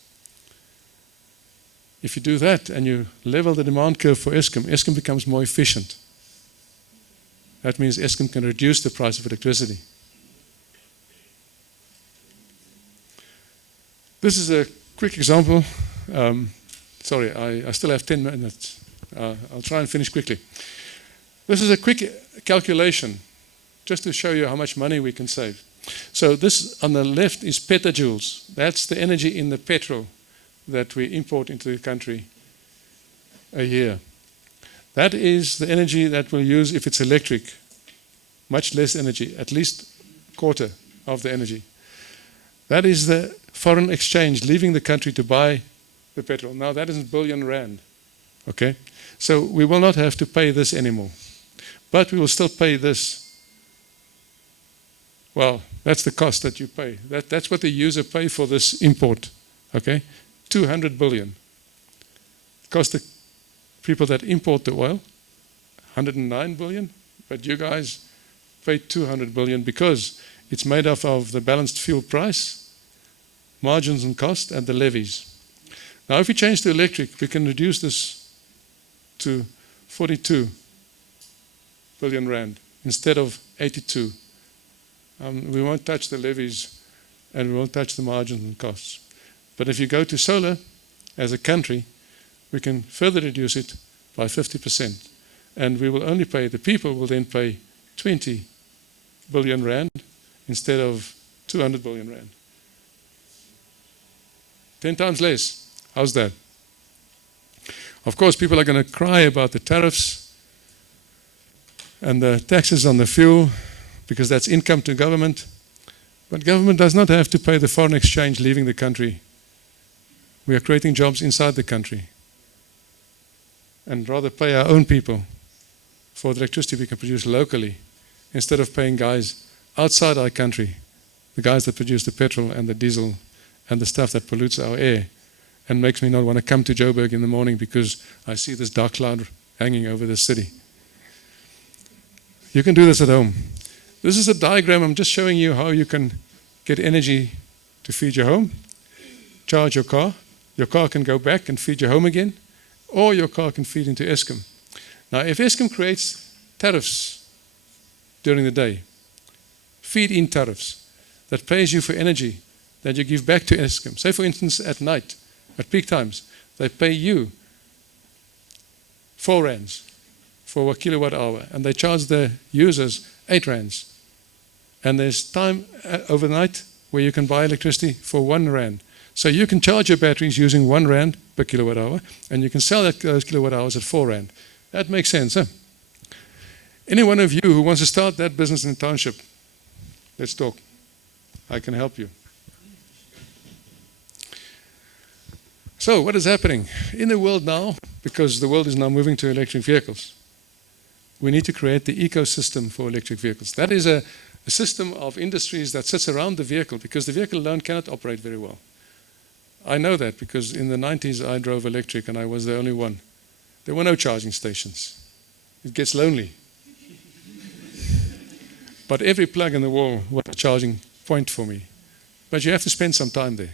If you do that and you level the demand curve for Eskom, Eskom becomes more efficient. That means Eskom can reduce the price of electricity. This is a quick example. Sorry, I still have 10 minutes. I'll try and finish quickly. This is a quick calculation, just to show you how much money we can save. So this on the left is petajoules. That's the energy in the petrol that we import into the country a year. That is the energy that we'll use if it's electric. Much less energy, at least a quarter of the energy. That is the foreign exchange leaving the country to buy the petrol. Now that isn't billion rand. Okay? So we will not have to pay this anymore. But we will still pay this. Well, that's the cost that you pay. That's what the user pay for this import. Okay? 200 billion. It costs the people that import the oil 109 billion, but you guys pay 200 billion because it's made up of the balanced fuel price, margins and cost, and the levies. Now if we change to electric, we can reduce this to 42 billion rand instead of 82. We won't touch the levies and we won't touch the margins and costs. But if you go to solar as a country, we can further reduce it by 50%. And we will only pay, the people will then pay 20 billion rand instead of 200 billion rand. 10 times less. How's that? Of course, people are going to cry about the tariffs and the taxes on the fuel because that's income to government. But government does not have to pay the foreign exchange leaving the country. We are creating jobs inside the country and rather pay our own people for the electricity we can produce locally instead of paying guys outside our country, the guys that produce the petrol and the diesel and the stuff that pollutes our air and makes me not want to come to Joburg in the morning because I see this dark cloud hanging over the city. You can do this at home. This is a diagram. I'm just showing you how you can get energy to feed your home, charge your car. Your car can go back and feed your home again, or your car can feed into Eskom. Now, if Eskom creates tariffs during the day, feed-in tariffs that pays you for energy that you give back to Eskom. Say, for instance, at night, at peak times, they pay you 4 rands for a kilowatt hour, and they charge the users 8 rands. And there's time overnight where you can buy electricity for 1 rand. So you can charge your batteries using 1 rand per kilowatt hour, and you can sell those kilowatt hours at 4 rand. That makes sense, huh? Any one of you who wants to start that business in the township, let's talk. I can help you. So what is happening in the world now, because the world is now moving to electric vehicles, we need to create the ecosystem for electric vehicles. That is a system of industries that sits around the vehicle, because the vehicle alone cannot operate very well. I know that because in the 90s I drove electric and I was the only one. There were no charging stations. It gets lonely. But every plug in the wall was a charging point for me. But you have to spend some time there.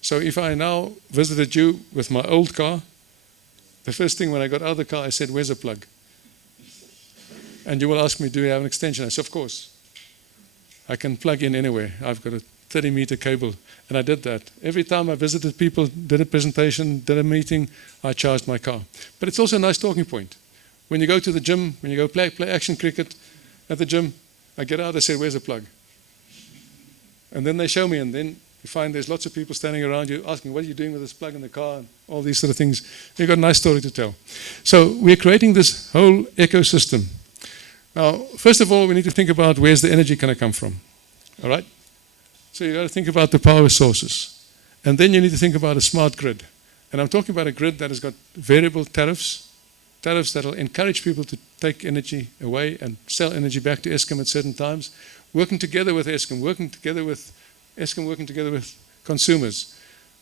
So if I now visited you with my old car, the first thing when I got out of the car, I said, "Where's a plug?" And you will ask me, "Do you have an extension?" I said, "Of course. I can plug in anywhere. I've got a 30-meter cable." And I did that. Every time I visited people, did a presentation, did a meeting, I charged my car. But it's also a nice talking point. When you go to the gym, when you go play action cricket at the gym, I get out, I say, "Where's the plug?" And then they show me, and then you find there's lots of people standing around you asking, "What are you doing with this plug in the car?" and all these sort of things. You've got a nice story to tell. So we're creating this whole ecosystem. Now, first of all, we need to think about where's the energy going to come from. All right? So you've got to think about the power sources. And then you need to think about a smart grid. And I'm talking about a grid that has got variable tariffs that will encourage people to take energy away and sell energy back to Eskom at certain times, working together with Eskom, working together with consumers.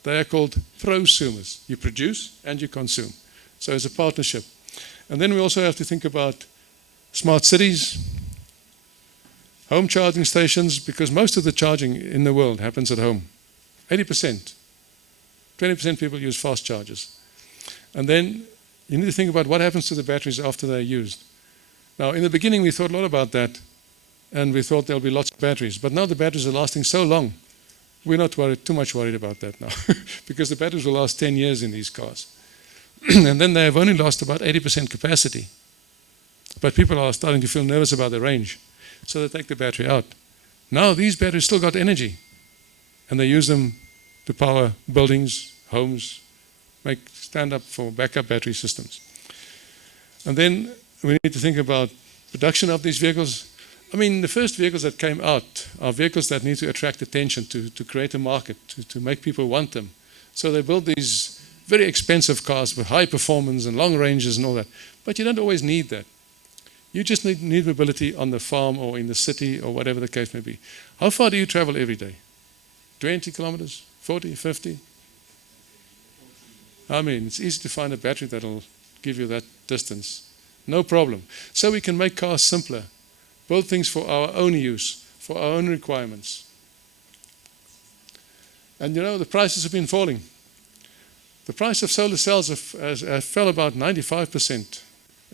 They are called prosumers. You produce and you consume. So it's a partnership. And then we also have to think about smart cities, home charging stations, because most of the charging in the world happens at home. 80%. 20% people use fast chargers. And then you need to think about what happens to the batteries after they're used. Now, in the beginning, we thought a lot about that, and we thought there'll be lots of batteries. But now the batteries are lasting so long, we're not too much worried about that now, because the batteries will last 10 years in these cars. And then they have only lost about 80% capacity. But people are starting to feel nervous about the range, so they take the battery out. Now these batteries still got energy, and they use them to power buildings, homes, stand up for backup battery systems. And then we need to think about production of these vehicles. I mean, the first vehicles that came out are vehicles that need to attract attention, to create a market, to make people want them. So they build these very expensive cars with high performance and long ranges and all that. But you don't always need that. You just need mobility on the farm or in the city or whatever the case may be. How far do you travel every day? 20 kilometers? 40, 50? I mean, it's easy to find a battery that'll give you that distance. No problem. So we can make cars simpler. Build things for our own use, for our own requirements. And you know, the prices have been falling. The price of solar cells fell about 95%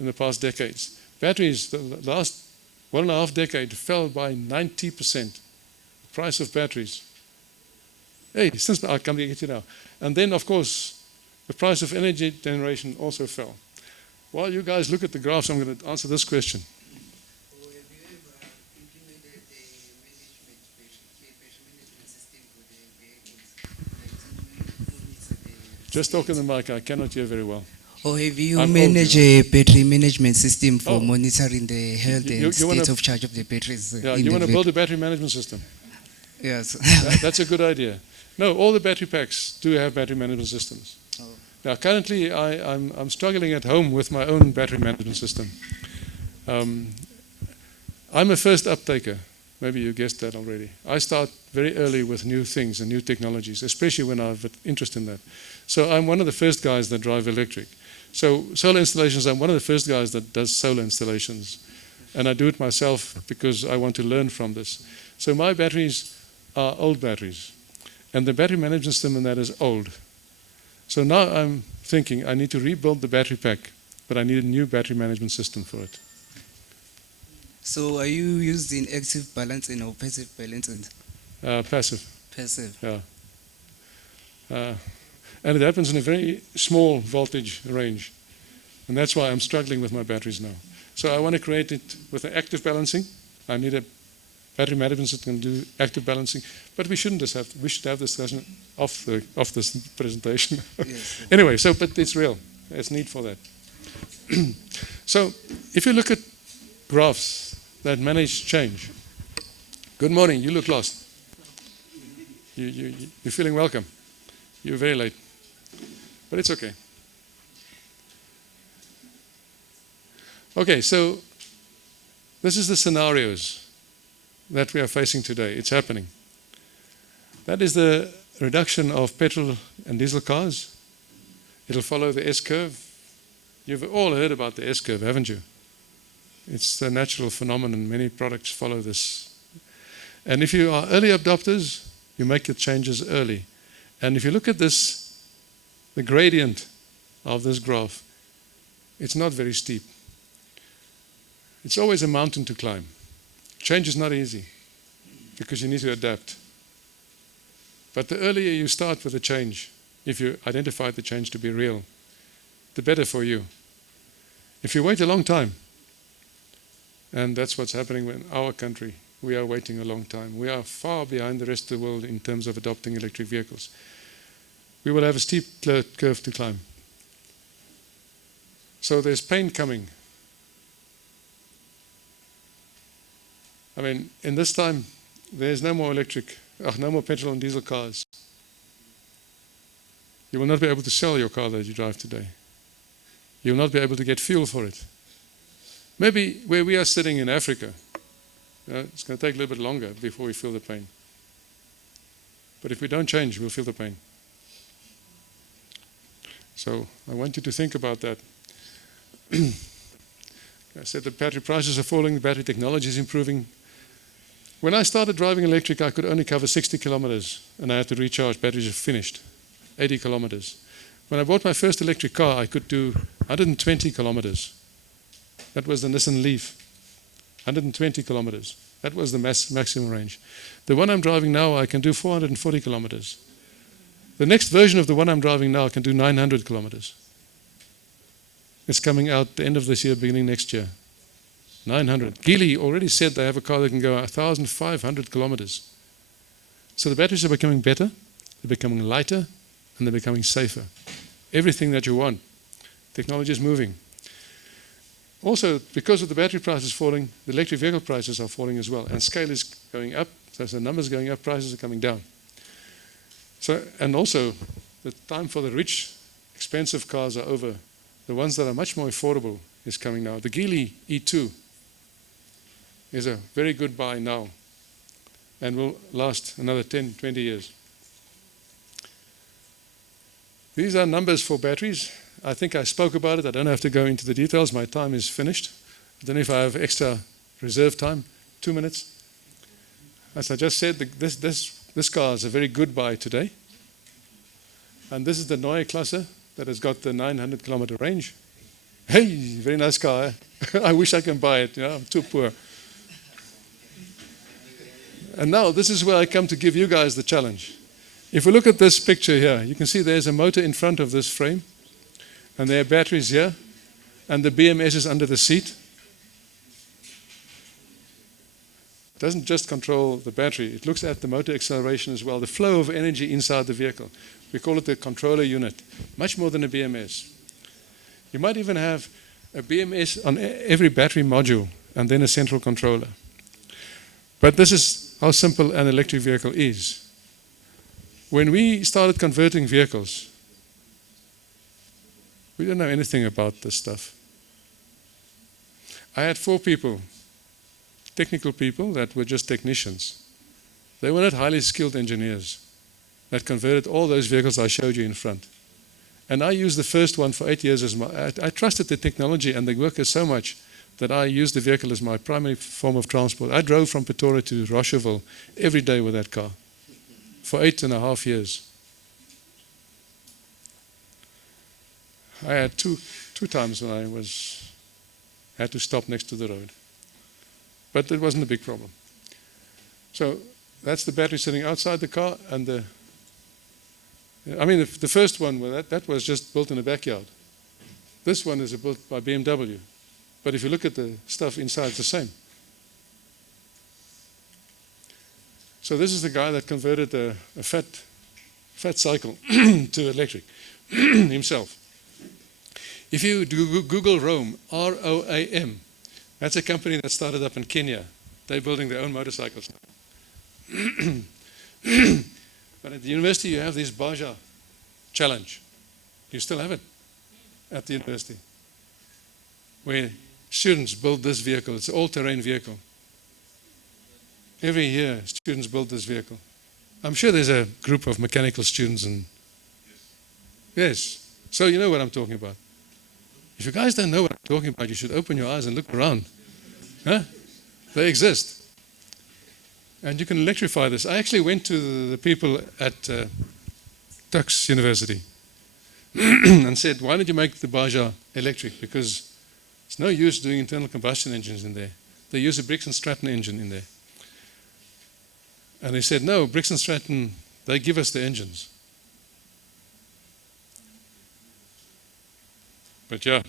in the past decades. Batteries, the last 1.5 decades, fell by 90%. The price of batteries. Hey, since I'll come to get you now. And then, of course, the price of energy generation also fell. While you guys look at the graphs, I'm going to answer this question. Have you ever implemented a battery management system for the vehicles? Just talk in the mic, I cannot hear very well. Or have you I'm managed old, a battery management system for Oh. monitoring the health You and wanna- state of charge of the batteries? Yeah, in you the want to vehicle? build a battery management system? Yes. That's a good idea. No, all the battery packs do have battery management systems. Oh. Now, currently, I'm struggling at home with my own battery management system. I'm a first uptaker. Maybe you guessed that already. I start very early with new things and new technologies, especially when I have an interest in that. So I'm one of the first guys that drive electric. So solar installations, I'm one of the first guys that does solar installations. And I do it myself because I want to learn from this. So my batteries are old batteries. And the battery management system in that is old. So now I'm thinking I need to rebuild the battery pack, but I need a new battery management system for it. So are you using active balancing or passive balancing? Passive, Passive. yeah. And it happens in a very small voltage range. And that's why I'm struggling with my batteries now. So I want to create it with an active balancing. I need a battery management system to do active balancing. But we shouldn't just have, we should have this discussion off this presentation. Yes. Anyway, but it's real. There's need for that. So if you look at graphs that manage change. Good morning, you look lost. You're feeling welcome. You're very late. But it's okay. Okay, so this is the scenarios that we are facing today. It's happening. That is the reduction of petrol and diesel cars. It'll follow the S-curve. You've all heard about the S-curve, haven't you? It's a natural phenomenon. Many products follow this. And if you are early adopters, you make your changes early. And if you look at this, the gradient of this graph, it's not very steep. It's always a mountain to climb. Change is not easy because you need to adapt. But the earlier you start with a change, if you identify the change to be real, the better for you. If you wait a long time, and that's what's happening in our country, we are waiting a long time. We are far behind the rest of the world in terms of adopting electric vehicles. We will have a steep curve to climb. So there's pain coming. I mean, in this time, there's no more no more petrol and diesel cars. You will not be able to sell your car that you drive today. You will not be able to get fuel for it. Maybe where we are sitting in Africa, it's going to take a little bit longer before we feel the pain. But if we don't change, we'll feel the pain. So I want you to think about that. I said the battery prices are falling, the battery technology is improving. When I started driving electric, I could only cover 60 kilometers, and I had to recharge. Batteries are finished, 80 kilometers. When I bought my first electric car, I could do 120 kilometers. That was the Nissan Leaf, 120 kilometers. That was the maximum range. The one I'm driving now, I can do 440 kilometers. The next version of the one I'm driving now can do 900 kilometers. It's coming out the end of this year, beginning next year. 900. Geely already said they have a car that can go 1,500 kilometers. So the batteries are becoming better, they're becoming lighter, and they're becoming safer. Everything that you want. Technology is moving. Also, because of the battery prices falling, the electric vehicle prices are falling as well. And scale is going up, so as the numbers are going up, prices are coming down. So, and also, the time for the rich, expensive cars are over. The ones that are much more affordable is coming now. The Geely E2 is a very good buy now and will last another 10, 20 years. These are numbers for batteries. I think I spoke about it. I don't have to go into the details. My time is finished. I don't know if I have extra reserve time. 2 minutes. As I just said, this car is a very good buy today. And this is the Neue Klasse that has got the 900 kilometer range. Hey, very nice car. Eh? I wish I can buy it. I'm too poor. And now this is where I come to give you guys the challenge. If we look at this picture here, you can see there's a motor in front of this frame, and there are batteries here, and the BMS is under the seat. It doesn't just control the battery, it looks at the motor acceleration as well, the flow of energy inside the vehicle. We call it the controller unit, much more than a BMS. You might even have a BMS on every battery module, and then a central controller. But this is how simple an electric vehicle is. When we started converting vehicles, we didn't know anything about this stuff. I had 4 people, technical people that were just technicians. They were not highly skilled engineers that converted all those vehicles I showed you in front. And I used the first one for 8 years as I trusted the technology and the workers so much that I used the vehicle as my primary form of transport. I drove from Pretoria to Rocheville every day with that car for 8.5 years. I had two times when I had to stop next to the road. But it wasn't a big problem. So that's the battery sitting outside the car, and the first one, well, that was just built in a backyard. This one is built by BMW. But if you look at the stuff inside, it's the same. So this is the guy that converted a fat cycle to electric himself. If you do Google Roam, R-O-A-M, that's a company that started up in Kenya. They're building their own motorcycles now. But at the university, you have this Baja challenge. You still have it at the university, where students build this vehicle. It's an all-terrain vehicle. Every year, students build this vehicle. I'm sure there's a group of mechanical students. Yes. So you know what I'm talking about. If you guys don't know what I'm talking about, you should open your eyes and look around. Huh? They exist. And you can electrify this. I actually went to the people at Tux University and said, why don't you make the Baja electric? Because it's no use doing internal combustion engines in there. They use a Briggs & Stratton engine in there. And they said, no, Briggs & Stratton, they give us the engines. But yeah,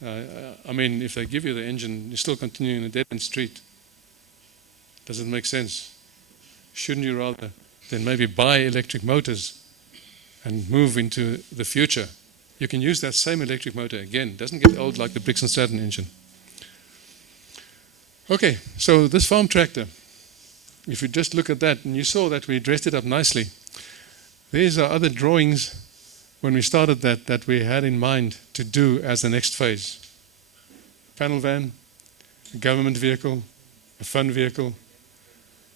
if they give you the engine, you're still continuing a dead-end street. Does it make sense? Shouldn't you rather then maybe buy electric motors and move into the future? You can use that same electric motor again. It doesn't get old like the Briggs & Stratton engine. Okay, so this farm tractor, if you just look at that, and you saw that we dressed it up nicely. These are other drawings when we started that we had in mind to do as the next phase. Panel van, a government vehicle, a fun vehicle.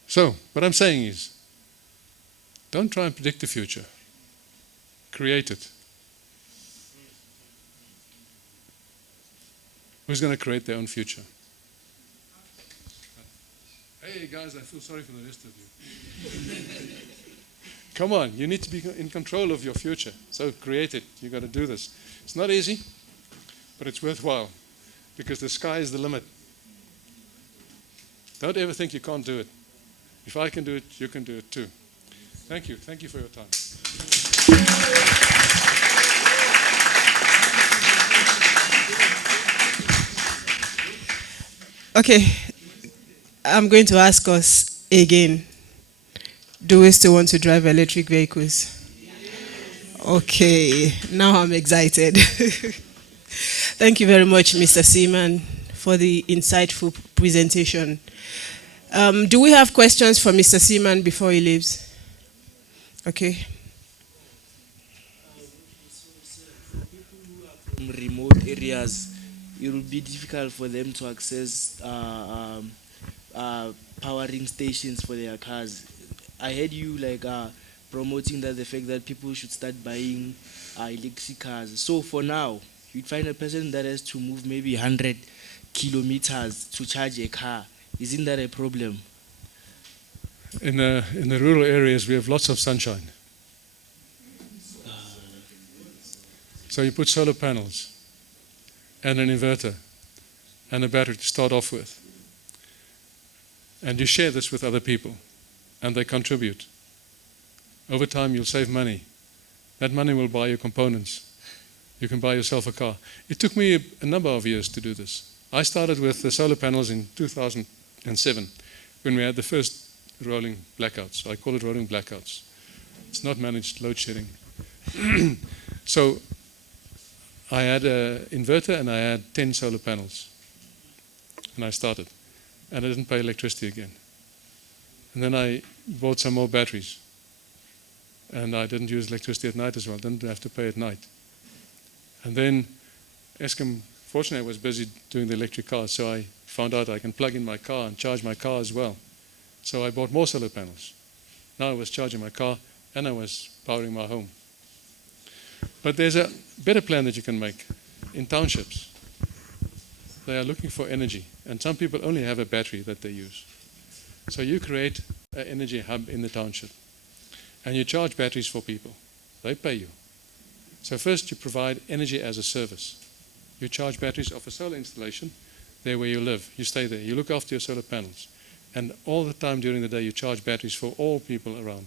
So, what I'm saying is, don't try and predict the future. Create it. Who's going to create their own future? Hey guys, I feel sorry for the rest of you. Come on, you need to be in control of your future. So create it. You've got to do this. It's not easy, but it's worthwhile because the sky is the limit. Don't ever think you can't do it. If I can do it, you can do it too. Thank you. Thank you for your time. Okay, I'm going to ask us again. Do we still want to drive electric vehicles? Okay, now I'm excited. Thank you very much, Mr. Snyman, for the insightful presentation. Do we have questions for Mr. Snyman before he leaves? Okay. For people who are from remote areas, it will be difficult for them to access powering stations for their cars. I heard you promoting that the fact that people should start buying electric cars. So for now, you'd find a person that has to move maybe 100 kilometers to charge a car. Isn't that a problem? In the rural areas, we have lots of sunshine. So you put solar panels. and an inverter and a battery to start off with. And you share this with other people, and they contribute. Over time, you'll save money. That money will buy you components. You can buy yourself a car. It took me a number of years to do this. I started with the solar panels in 2007, when we had the first rolling blackouts. I call it rolling blackouts. It's not managed load shedding. So I had an inverter and I had 10 solar panels. And I started. And I didn't pay electricity again. And then I bought some more batteries. And I didn't use electricity at night as well. Didn't have to pay at night. And then Eskom, fortunately, I was busy doing the electric cars, so I found out I can plug in my car and charge my car as well. So I bought more solar panels. Now I was charging my car and I was powering my home. But there's a better plan that you can make. In townships, they are looking for energy, and some people only have a battery that they use. So you create an energy hub in the township, and you charge batteries for people. They pay you. So first you provide energy as a service. You charge batteries off a solar installation there where you live. You stay there. You look after your solar panels. And all the time during the day you charge batteries for all people around.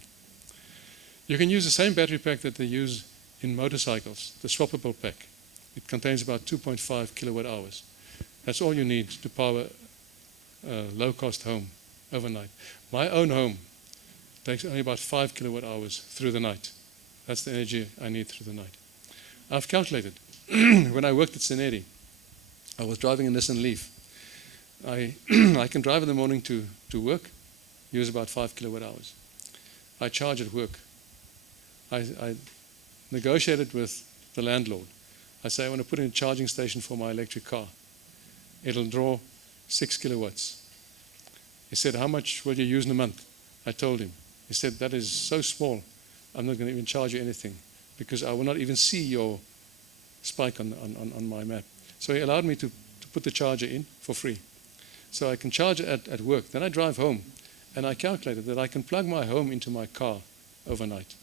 You can use the same battery pack that they use in motorcycles, the swappable pack. It contains about 2.5 kilowatt hours. That's all you need to power a low-cost home overnight. My own home takes only about 5 kilowatt hours through the night. That's the energy I need through the night. I've calculated. When I worked at Seneri, I was driving a Nissan Leaf. I can drive in the morning to work, use about 5 kilowatt hours. I charge at work. I negotiated with the landlord. I say I want to put in a charging station for my electric car. It'll draw 6 kilowatts. He said, how much will you use in a month? I told him. He said, that is so small, I'm not going to even charge you anything because I will not even see your spike on my map. So he allowed me to put the charger in for free. So I can charge it at work. Then I drive home, and I calculated that I can plug my home into my car overnight.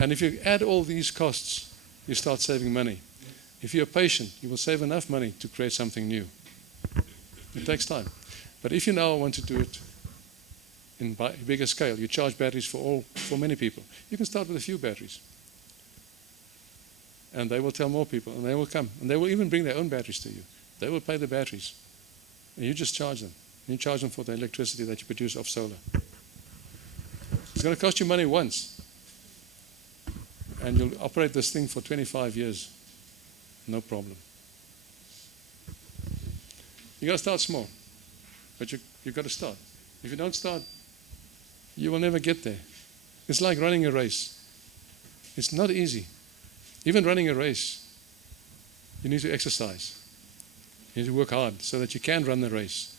And if you add all these costs, you start saving money. If you're patient, you will save enough money to create something new. It takes time. But if you now want to do it in bigger scale, you charge batteries for many people. You can start with a few batteries. And they will tell more people, and they will come. And they will even bring their own batteries to you. They will pay the batteries. And you just charge them. And you charge them for the electricity that you produce off solar. It's going to cost you money once. And you'll operate this thing for 25 years. No problem. You've got to start small. But you've got to start. If you don't start, you will never get there. It's like running a race. It's not easy. Even running a race, you need to exercise. You need to work hard so that you can run the race.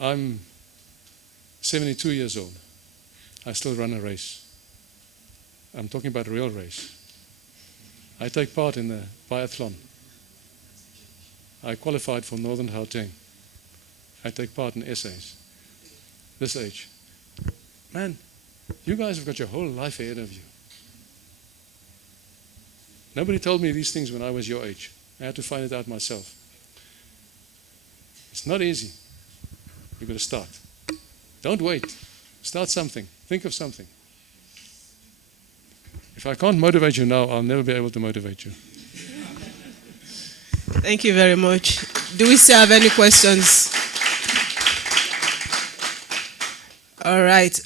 I'm 72 years old. I still run a race. I'm talking about a real race. I take part in the biathlon. I qualified for Northern Gauteng. I take part in essays. This age. Man, you guys have got your whole life ahead of you. Nobody told me these things when I was your age. I had to find it out myself. It's not easy. You've got to start. Don't wait. Start something. Think of something. If I can't motivate you now, I'll never be able to motivate you. Thank you very much. Do we still have any questions? All right.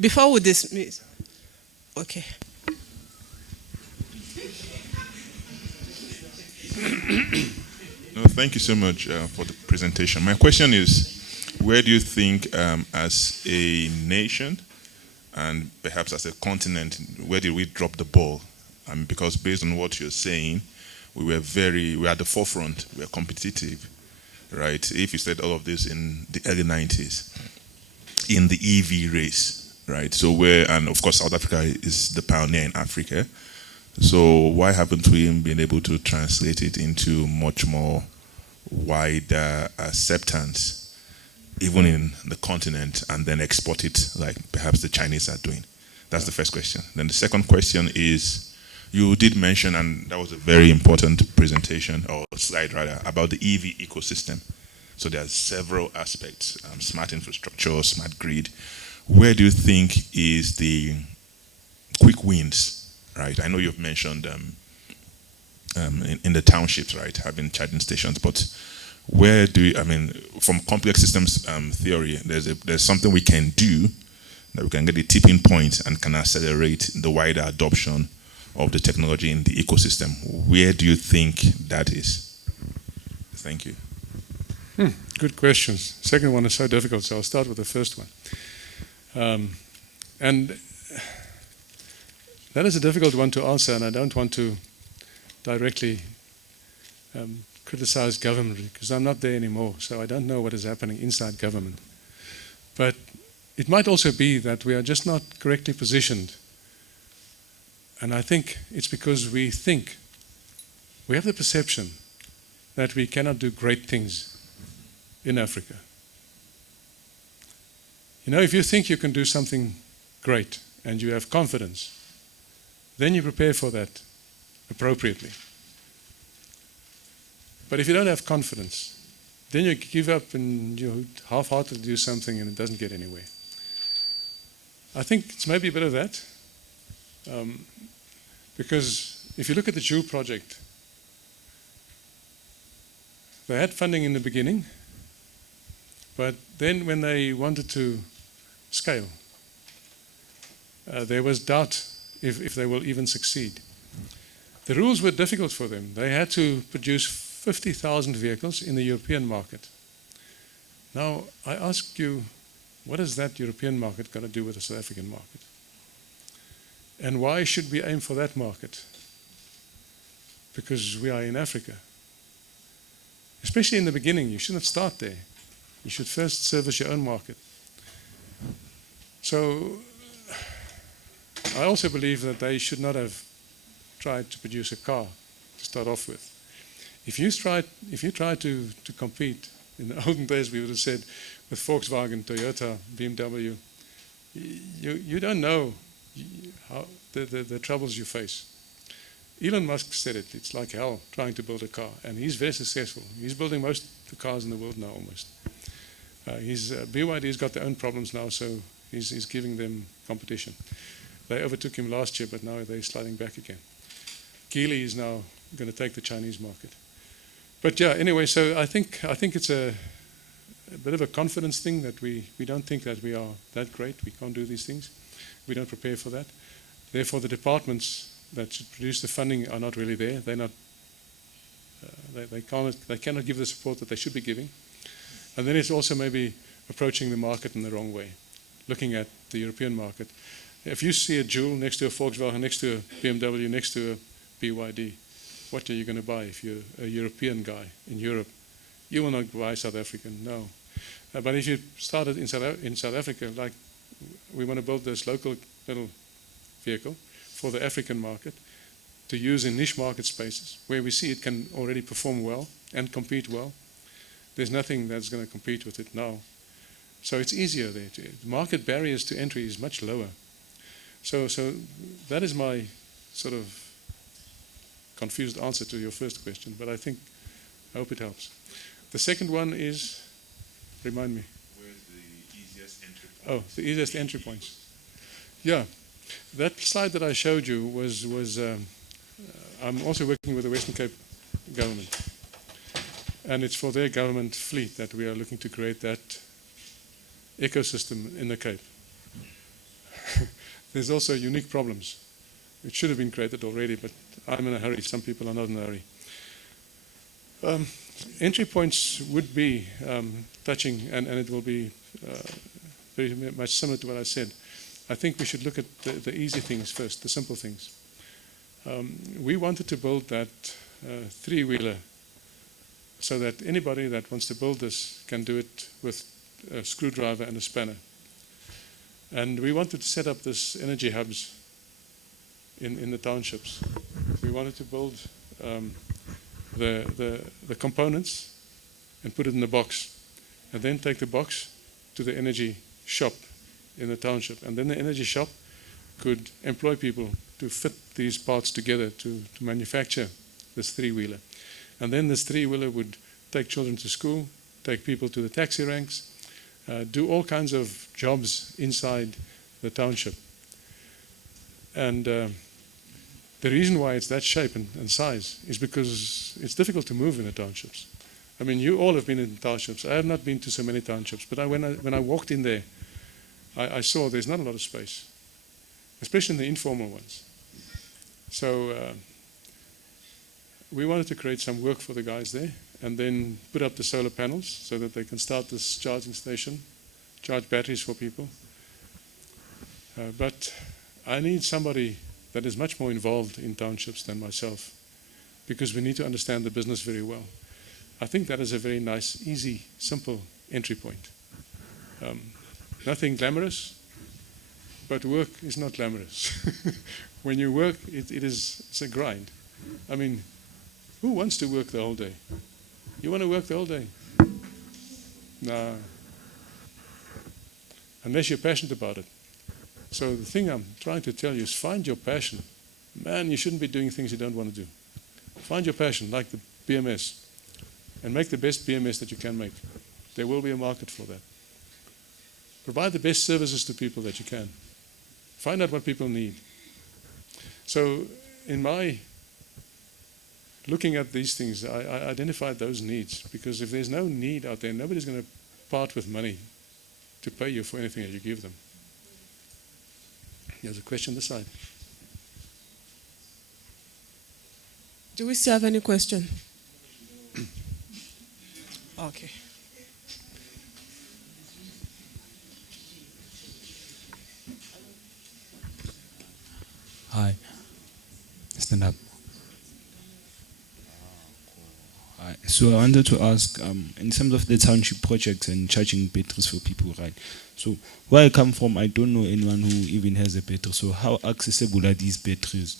Before we dismiss. Okay. No, thank you so much for the presentation. My question is, where do you think as a nation and perhaps as a continent, where did we drop the ball? Because based on what you're saying, we were at the forefront, we were competitive, right? If you said all of this in the early 90s, in the EV race, right? So and of course South Africa is the pioneer in Africa. So why haven't we been able to translate it into much more wider acceptance, even in the continent, and then export it like perhaps the Chinese are doing? That's the first question. Then the second question is, You did mention, and that was a very important presentation, or slide rather, about the EV ecosystem. So there are several aspects, smart infrastructure, smart grid. Where do you think is the quick wins, right? I know you've mentioned in the townships, right, having charging stations, but where do you, I mean, from complex systems theory, there's something we can do that we can get the tipping point and can accelerate the wider adoption of the technology in the ecosystem. Where do you think that is? Thank you. Good questions. Second one is so difficult, so I'll start with the first one. And that is a difficult one to answer, and I don't want to directly criticize government because I'm not there anymore, so I don't know what is happening inside government. But it might also be that we are just not correctly positioned. And I think it's because we have the perception that we cannot do great things in Africa. You know, if you think you can do something great and you have confidence, then you prepare for that appropriately. But if you don't have confidence, then you give up and you half-heartedly do something and it doesn't get anywhere. I think it's maybe a bit of that. Because if you look at the Joule project, they had funding in the beginning, but then when they wanted to scale, there was doubt if they will even succeed. The rules were difficult for them. They had to produce 50,000 vehicles in the European market. Now, I ask you, what has that European market got to do with the South African market? And why should we aim for that market? Because we are in Africa. Especially in the beginning, you shouldn't start there. You should first service your own market. So, I also believe that they should not have tried to produce a car to start off with. If you try to compete, in the olden days we would have said with Volkswagen, Toyota, BMW, you don't know how the troubles you face. Elon Musk said it, it's like hell trying to build a car, and he's very successful. He's building most of the cars in the world now almost. BYD's got their own problems now, so he's giving them competition. They overtook him last year, but now they're sliding back again. Geely is now going to take the Chinese market. But yeah, anyway, so I think it's a bit of a confidence thing that we don't think that we are that great. We can't do these things. We don't prepare for that. Therefore, the departments that should produce the funding are not really there. They're not. They cannot give the support that they should be giving. And then it's also maybe approaching the market in the wrong way, looking at the European market. If you see a Joule next to a Volkswagen, next to a BMW, next to a BYD, what are you going to buy if you're a European guy in Europe? You will not buy South African, no. But if you started in South Africa, like we want to build this local little vehicle for the African market to use in niche market spaces where we see it can already perform well and compete well. There's nothing that's going to compete with it now. So it's easier there. The market barriers to entry is much lower. So that is my sort of confused answer to your first question, but I hope it helps. The second one is, remind me. Where's the easiest entry point? Oh, the easiest entry points. Yeah, that slide that I showed you was I'm also working with the Western Cape government, and it's for their government fleet that we are looking to create that ecosystem in the Cape. There's also unique problems. It should have been created already, but I'm in a hurry. Some people are not in a hurry. Entry points would be touching, and it will be very much similar to what I said. I think we should look at the easy things first, the simple things. We wanted to build that three-wheeler so that anybody that wants to build this can do it with a screwdriver and a spanner. And we wanted to set up this energy hubs in the townships. We wanted to build the components and put it in a box, and then take the box to the energy shop in the township. And then the energy shop could employ people to fit these parts together to manufacture this three-wheeler. And then this three-wheeler would take children to school, take people to the taxi ranks, do all kinds of jobs inside the township. And the reason why it's that shape and size is because it's difficult to move in the townships. I mean, you all have been in townships. I have not been to so many townships, but when I walked in there, I saw there's not a lot of space, especially in the informal ones. So we wanted to create some work for the guys there and then put up the solar panels so that they can start this charging station, charge batteries for people. But I need somebody that is much more involved in townships than myself, because we need to understand the business very well. I think that is a very nice, easy, simple entry point. Nothing glamorous, but work is not glamorous. When you work, it's a grind. I mean, who wants to work the whole day? You want to work the whole day? Nah. Unless you're passionate about it. So the thing I'm trying to tell you is find your passion. Man, you shouldn't be doing things you don't want to do. Find your passion, like the BMS, and make the best BMS that you can make. There will be a market for that. Provide the best services to people that you can. Find out what people need. So in my looking at these things, I identified those needs, because if there's no need out there, nobody's going to part with money to pay you for anything that you give them. There's a question this side. Do we still have any question? Okay. Hi. Stand up. Hi. So I wanted to ask, in terms of the township projects and charging batteries for people, right? So where I come from, I don't know anyone who even has a battery. So how accessible are these batteries?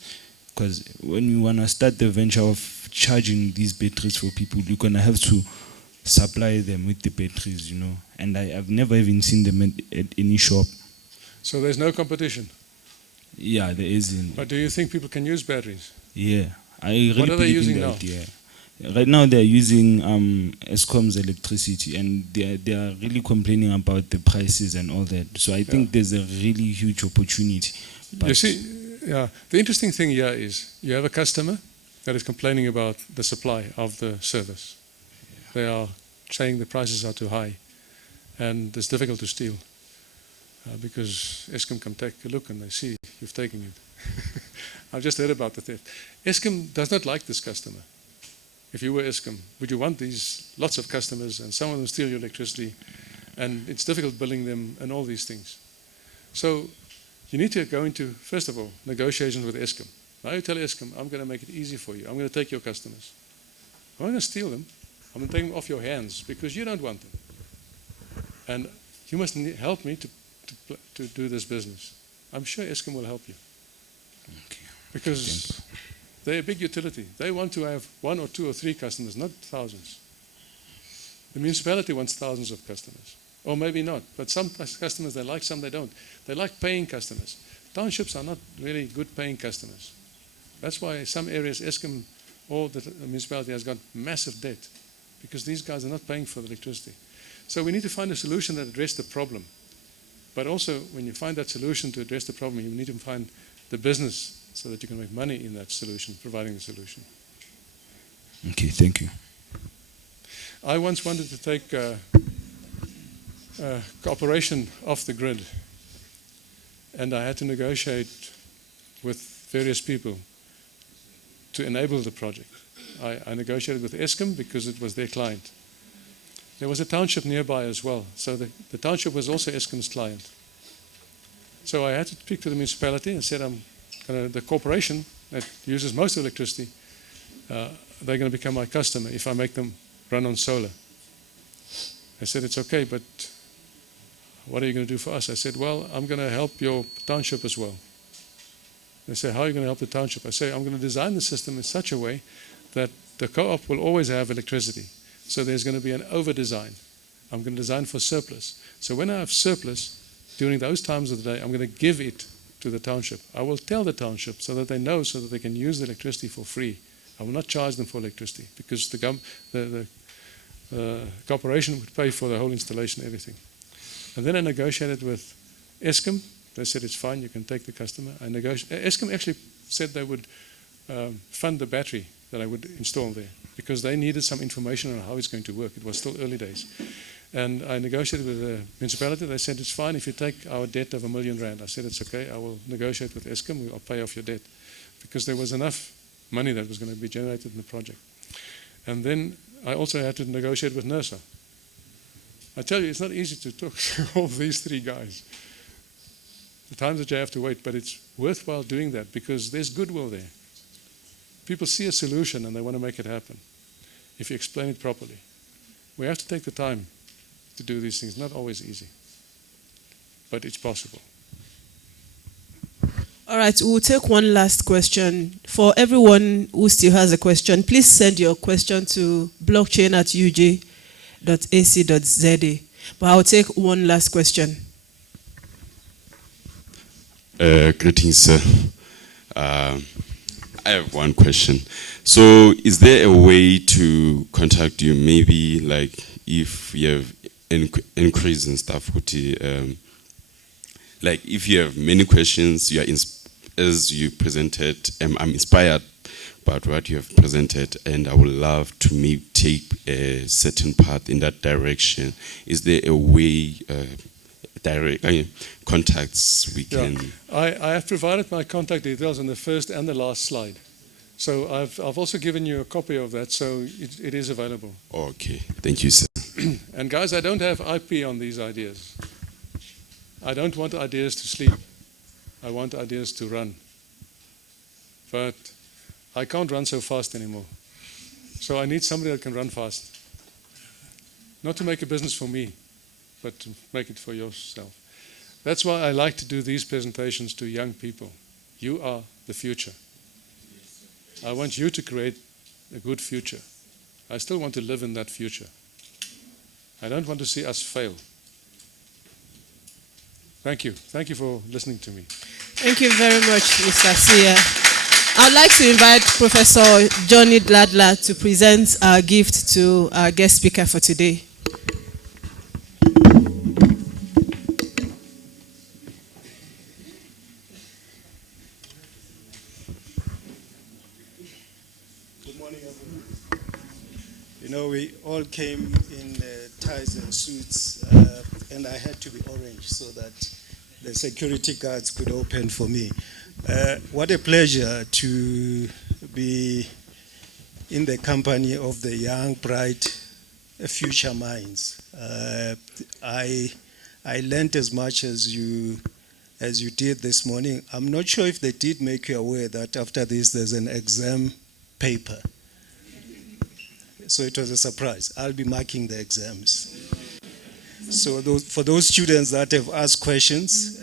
Because when you want to start the venture of charging these batteries for people, you're going to have to supply them with the batteries, you know. And I've never even seen them at any shop. So there's no competition? Yeah, there isn't. But do you think people can use batteries? Yeah. I really What are they believe in using that, now? yeah. Right now they're using Eskom's electricity, and they are really complaining about the prices and all that. So I think there's a really huge opportunity. You see, the interesting thing here is you have a customer that is complaining about the supply of the service. They are saying the prices are too high and it's difficult to steal because Eskom can take a look and they see you've taken it. I've just heard about the theft. Eskom does not like this customer. If you were Eskom, would you want these lots of customers and some of them steal your electricity and it's difficult billing them and all these things? So you need to go into, first of all, negotiations with Eskom. Now you tell Eskom, I'm going to make it easy for you. I'm going to take your customers. I'm not going to steal them. I'm going to take them off your hands because you don't want them. And you must help me to do this business. I'm sure Eskom will help you. Okay. Because they're a big utility. They want to have 1 or 2 or 3 customers, not thousands. The municipality wants thousands of customers. Or maybe not. But some customers they like, some they don't. They like paying customers. Townships are not really good paying customers. That's why some areas Eskom or the municipality has got massive debt, because these guys are not paying for the electricity. So we need to find a solution that addresses the problem. But also, when you find that solution to address the problem, you need to find the business so that you can make money in that solution, providing the solution. Okay, thank you. I once wanted to take cooperation off the grid, and I had to negotiate with various people to enable the project. I negotiated with Eskom because it was their client. There was a township nearby as well, so the township was also Eskom's client. So I had to speak to the municipality and said, the corporation that uses most of the electricity, they're going to become my customer if I make them run on solar. I said, it's okay, but what are you going to do for us? I said, well, I'm going to help your township as well. They say, how are you going to help the township? I say, I'm going to design the system in such a way that the co-op will always have electricity. So there's going to be an over-design. I'm going to design for surplus. So when I have surplus, during those times of the day, I'm going to give it to to the township. I will tell the township so that they know, so that they can use the electricity for free. I will not charge them for electricity because the corporation would pay for the whole installation, everything. And then I negotiated with Eskom. They said it's fine, you can take the customer. Eskom actually said they would fund the battery that I would install there because they needed some information on how it's going to work. It was still early days. And I negotiated with the municipality. They said, it's fine if you take our debt of R1 million. I said, it's okay. I will negotiate with Eskom. I'll pay off your debt. Because there was enough money that was going to be generated in the project. And then I also had to negotiate with NERSA. I tell you, it's not easy to talk to all these three guys. The times that you have to wait, but it's worthwhile doing that because there's goodwill there. People see a solution and they want to make it happen if you explain it properly. We have to take the time to do these things. Not always easy, but it's possible. All right, we'll take one last question. For everyone who still has a question, please send your question to blockchain@uj.ac.za. But I'll take one last question. Greetings, sir. I have one question. So is there a way to contact you, maybe like if you have increase in stuff, like if you have many questions, you are as you presented, I'm inspired by what you have presented, and I would love to maybe take a certain path in that direction. Is there a way, direct contacts we can? I have provided my contact details on the first and the last slide. So I've also given you a copy of that, so it is available. Okay, thank you, sir. And guys, I don't have IP on these ideas. I don't want ideas to sleep. I want ideas to run. But I can't run so fast anymore. So I need somebody that can run fast. Not to make a business for me, but to make it for yourself. That's why I like to do these presentations to young people. You are the future. I want you to create a good future. I still want to live in that future. I don't want to see us fail. Thank you. Thank you for listening to me. Thank you very much, Mr. Sia. I'd like to invite Professor Johnny Dladla to present our gift to our guest speaker for today. Good morning, everyone. You know, we all came in ties and suits, and I had to be orange so that the security guards could open for me. What a pleasure to be in the company of the young, bright future minds. I learned as much as you did this morning. I'm not sure if they did make you aware that after this there's an exam paper. So it was a surprise. I'll be marking the exams. So for those students that have asked questions,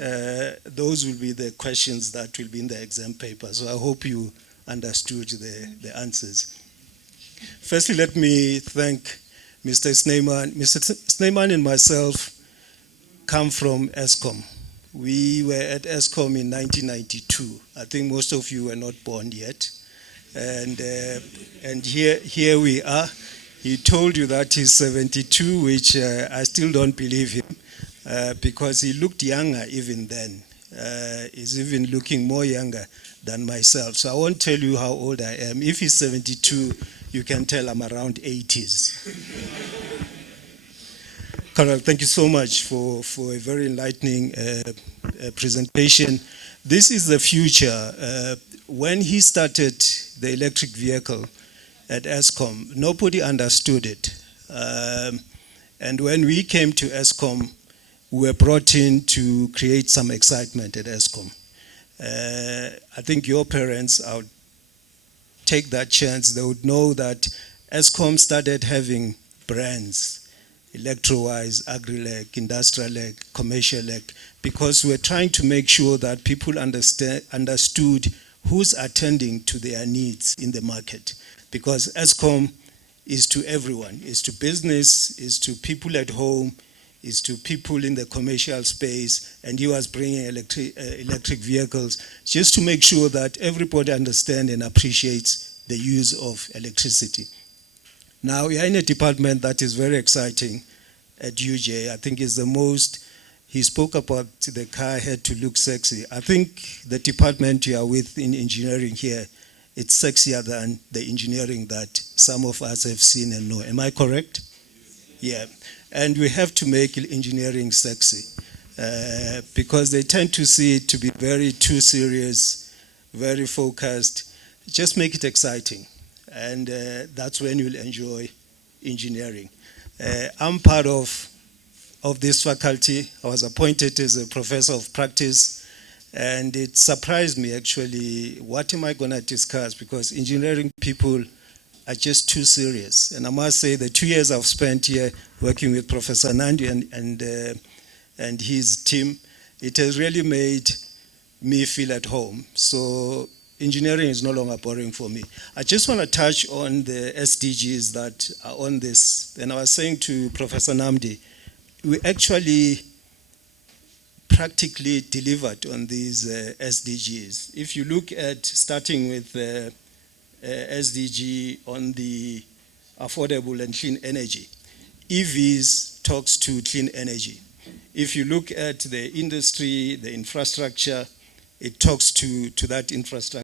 those will be the questions that will be in the exam paper. So I hope you understood the answers. Firstly, let me thank Mr. Snyman. Mr. Snyman and myself come from Eskom. We were at Eskom in 1992. I think most of you were not born yet. And here we are. He told you that he's 72, which I still don't believe him, because he looked younger even then. He's even looking more younger than myself. So I won't tell you how old I am. If he's 72, you can tell I'm around 80s. Carel, thank you so much for a very enlightening presentation. This is the future. When he started the electric vehicle at Eskom, nobody understood it. And when we came to Eskom, we were brought in to create some excitement at Eskom. I think your parents, I would take that chance, they would know that Eskom started having brands, Electro-wise, Agri-Leg, Industrial-Leg, Commercial-Leg, because we're trying to make sure that people understood who's attending to their needs in the market. Because Eskom is to everyone, is to business, is to people at home, is to people in the commercial space, and he was bringing electric vehicles, just to make sure that everybody understands and appreciates the use of electricity. Now, we are in a department that is very exciting at UJ. I think it's the most, he spoke about the car had to look sexy. I think the department you are with in engineering here, it's sexier than the engineering that some of us have seen and know. Am I correct? Yeah. And we have to make engineering sexy because they tend to see it to be very too serious, very focused. Just make it exciting. And that's when you'll enjoy engineering. I'm part of this faculty. I was appointed as a professor of practice, and it surprised me actually, what am I going to discuss? Because engineering people are just too serious. And I must say the 2 years I've spent here working with Professor Nandi and his team, it has really made me feel at home. So engineering is no longer boring for me. I just want to touch on the SDGs that are on this. And I was saying to Professor Namdi, we actually practically delivered on these SDGs. If you look at starting with SDG on the affordable and clean energy, EVs talks to clean energy. If you look at the industry, the infrastructure, it talks to that infrastructure.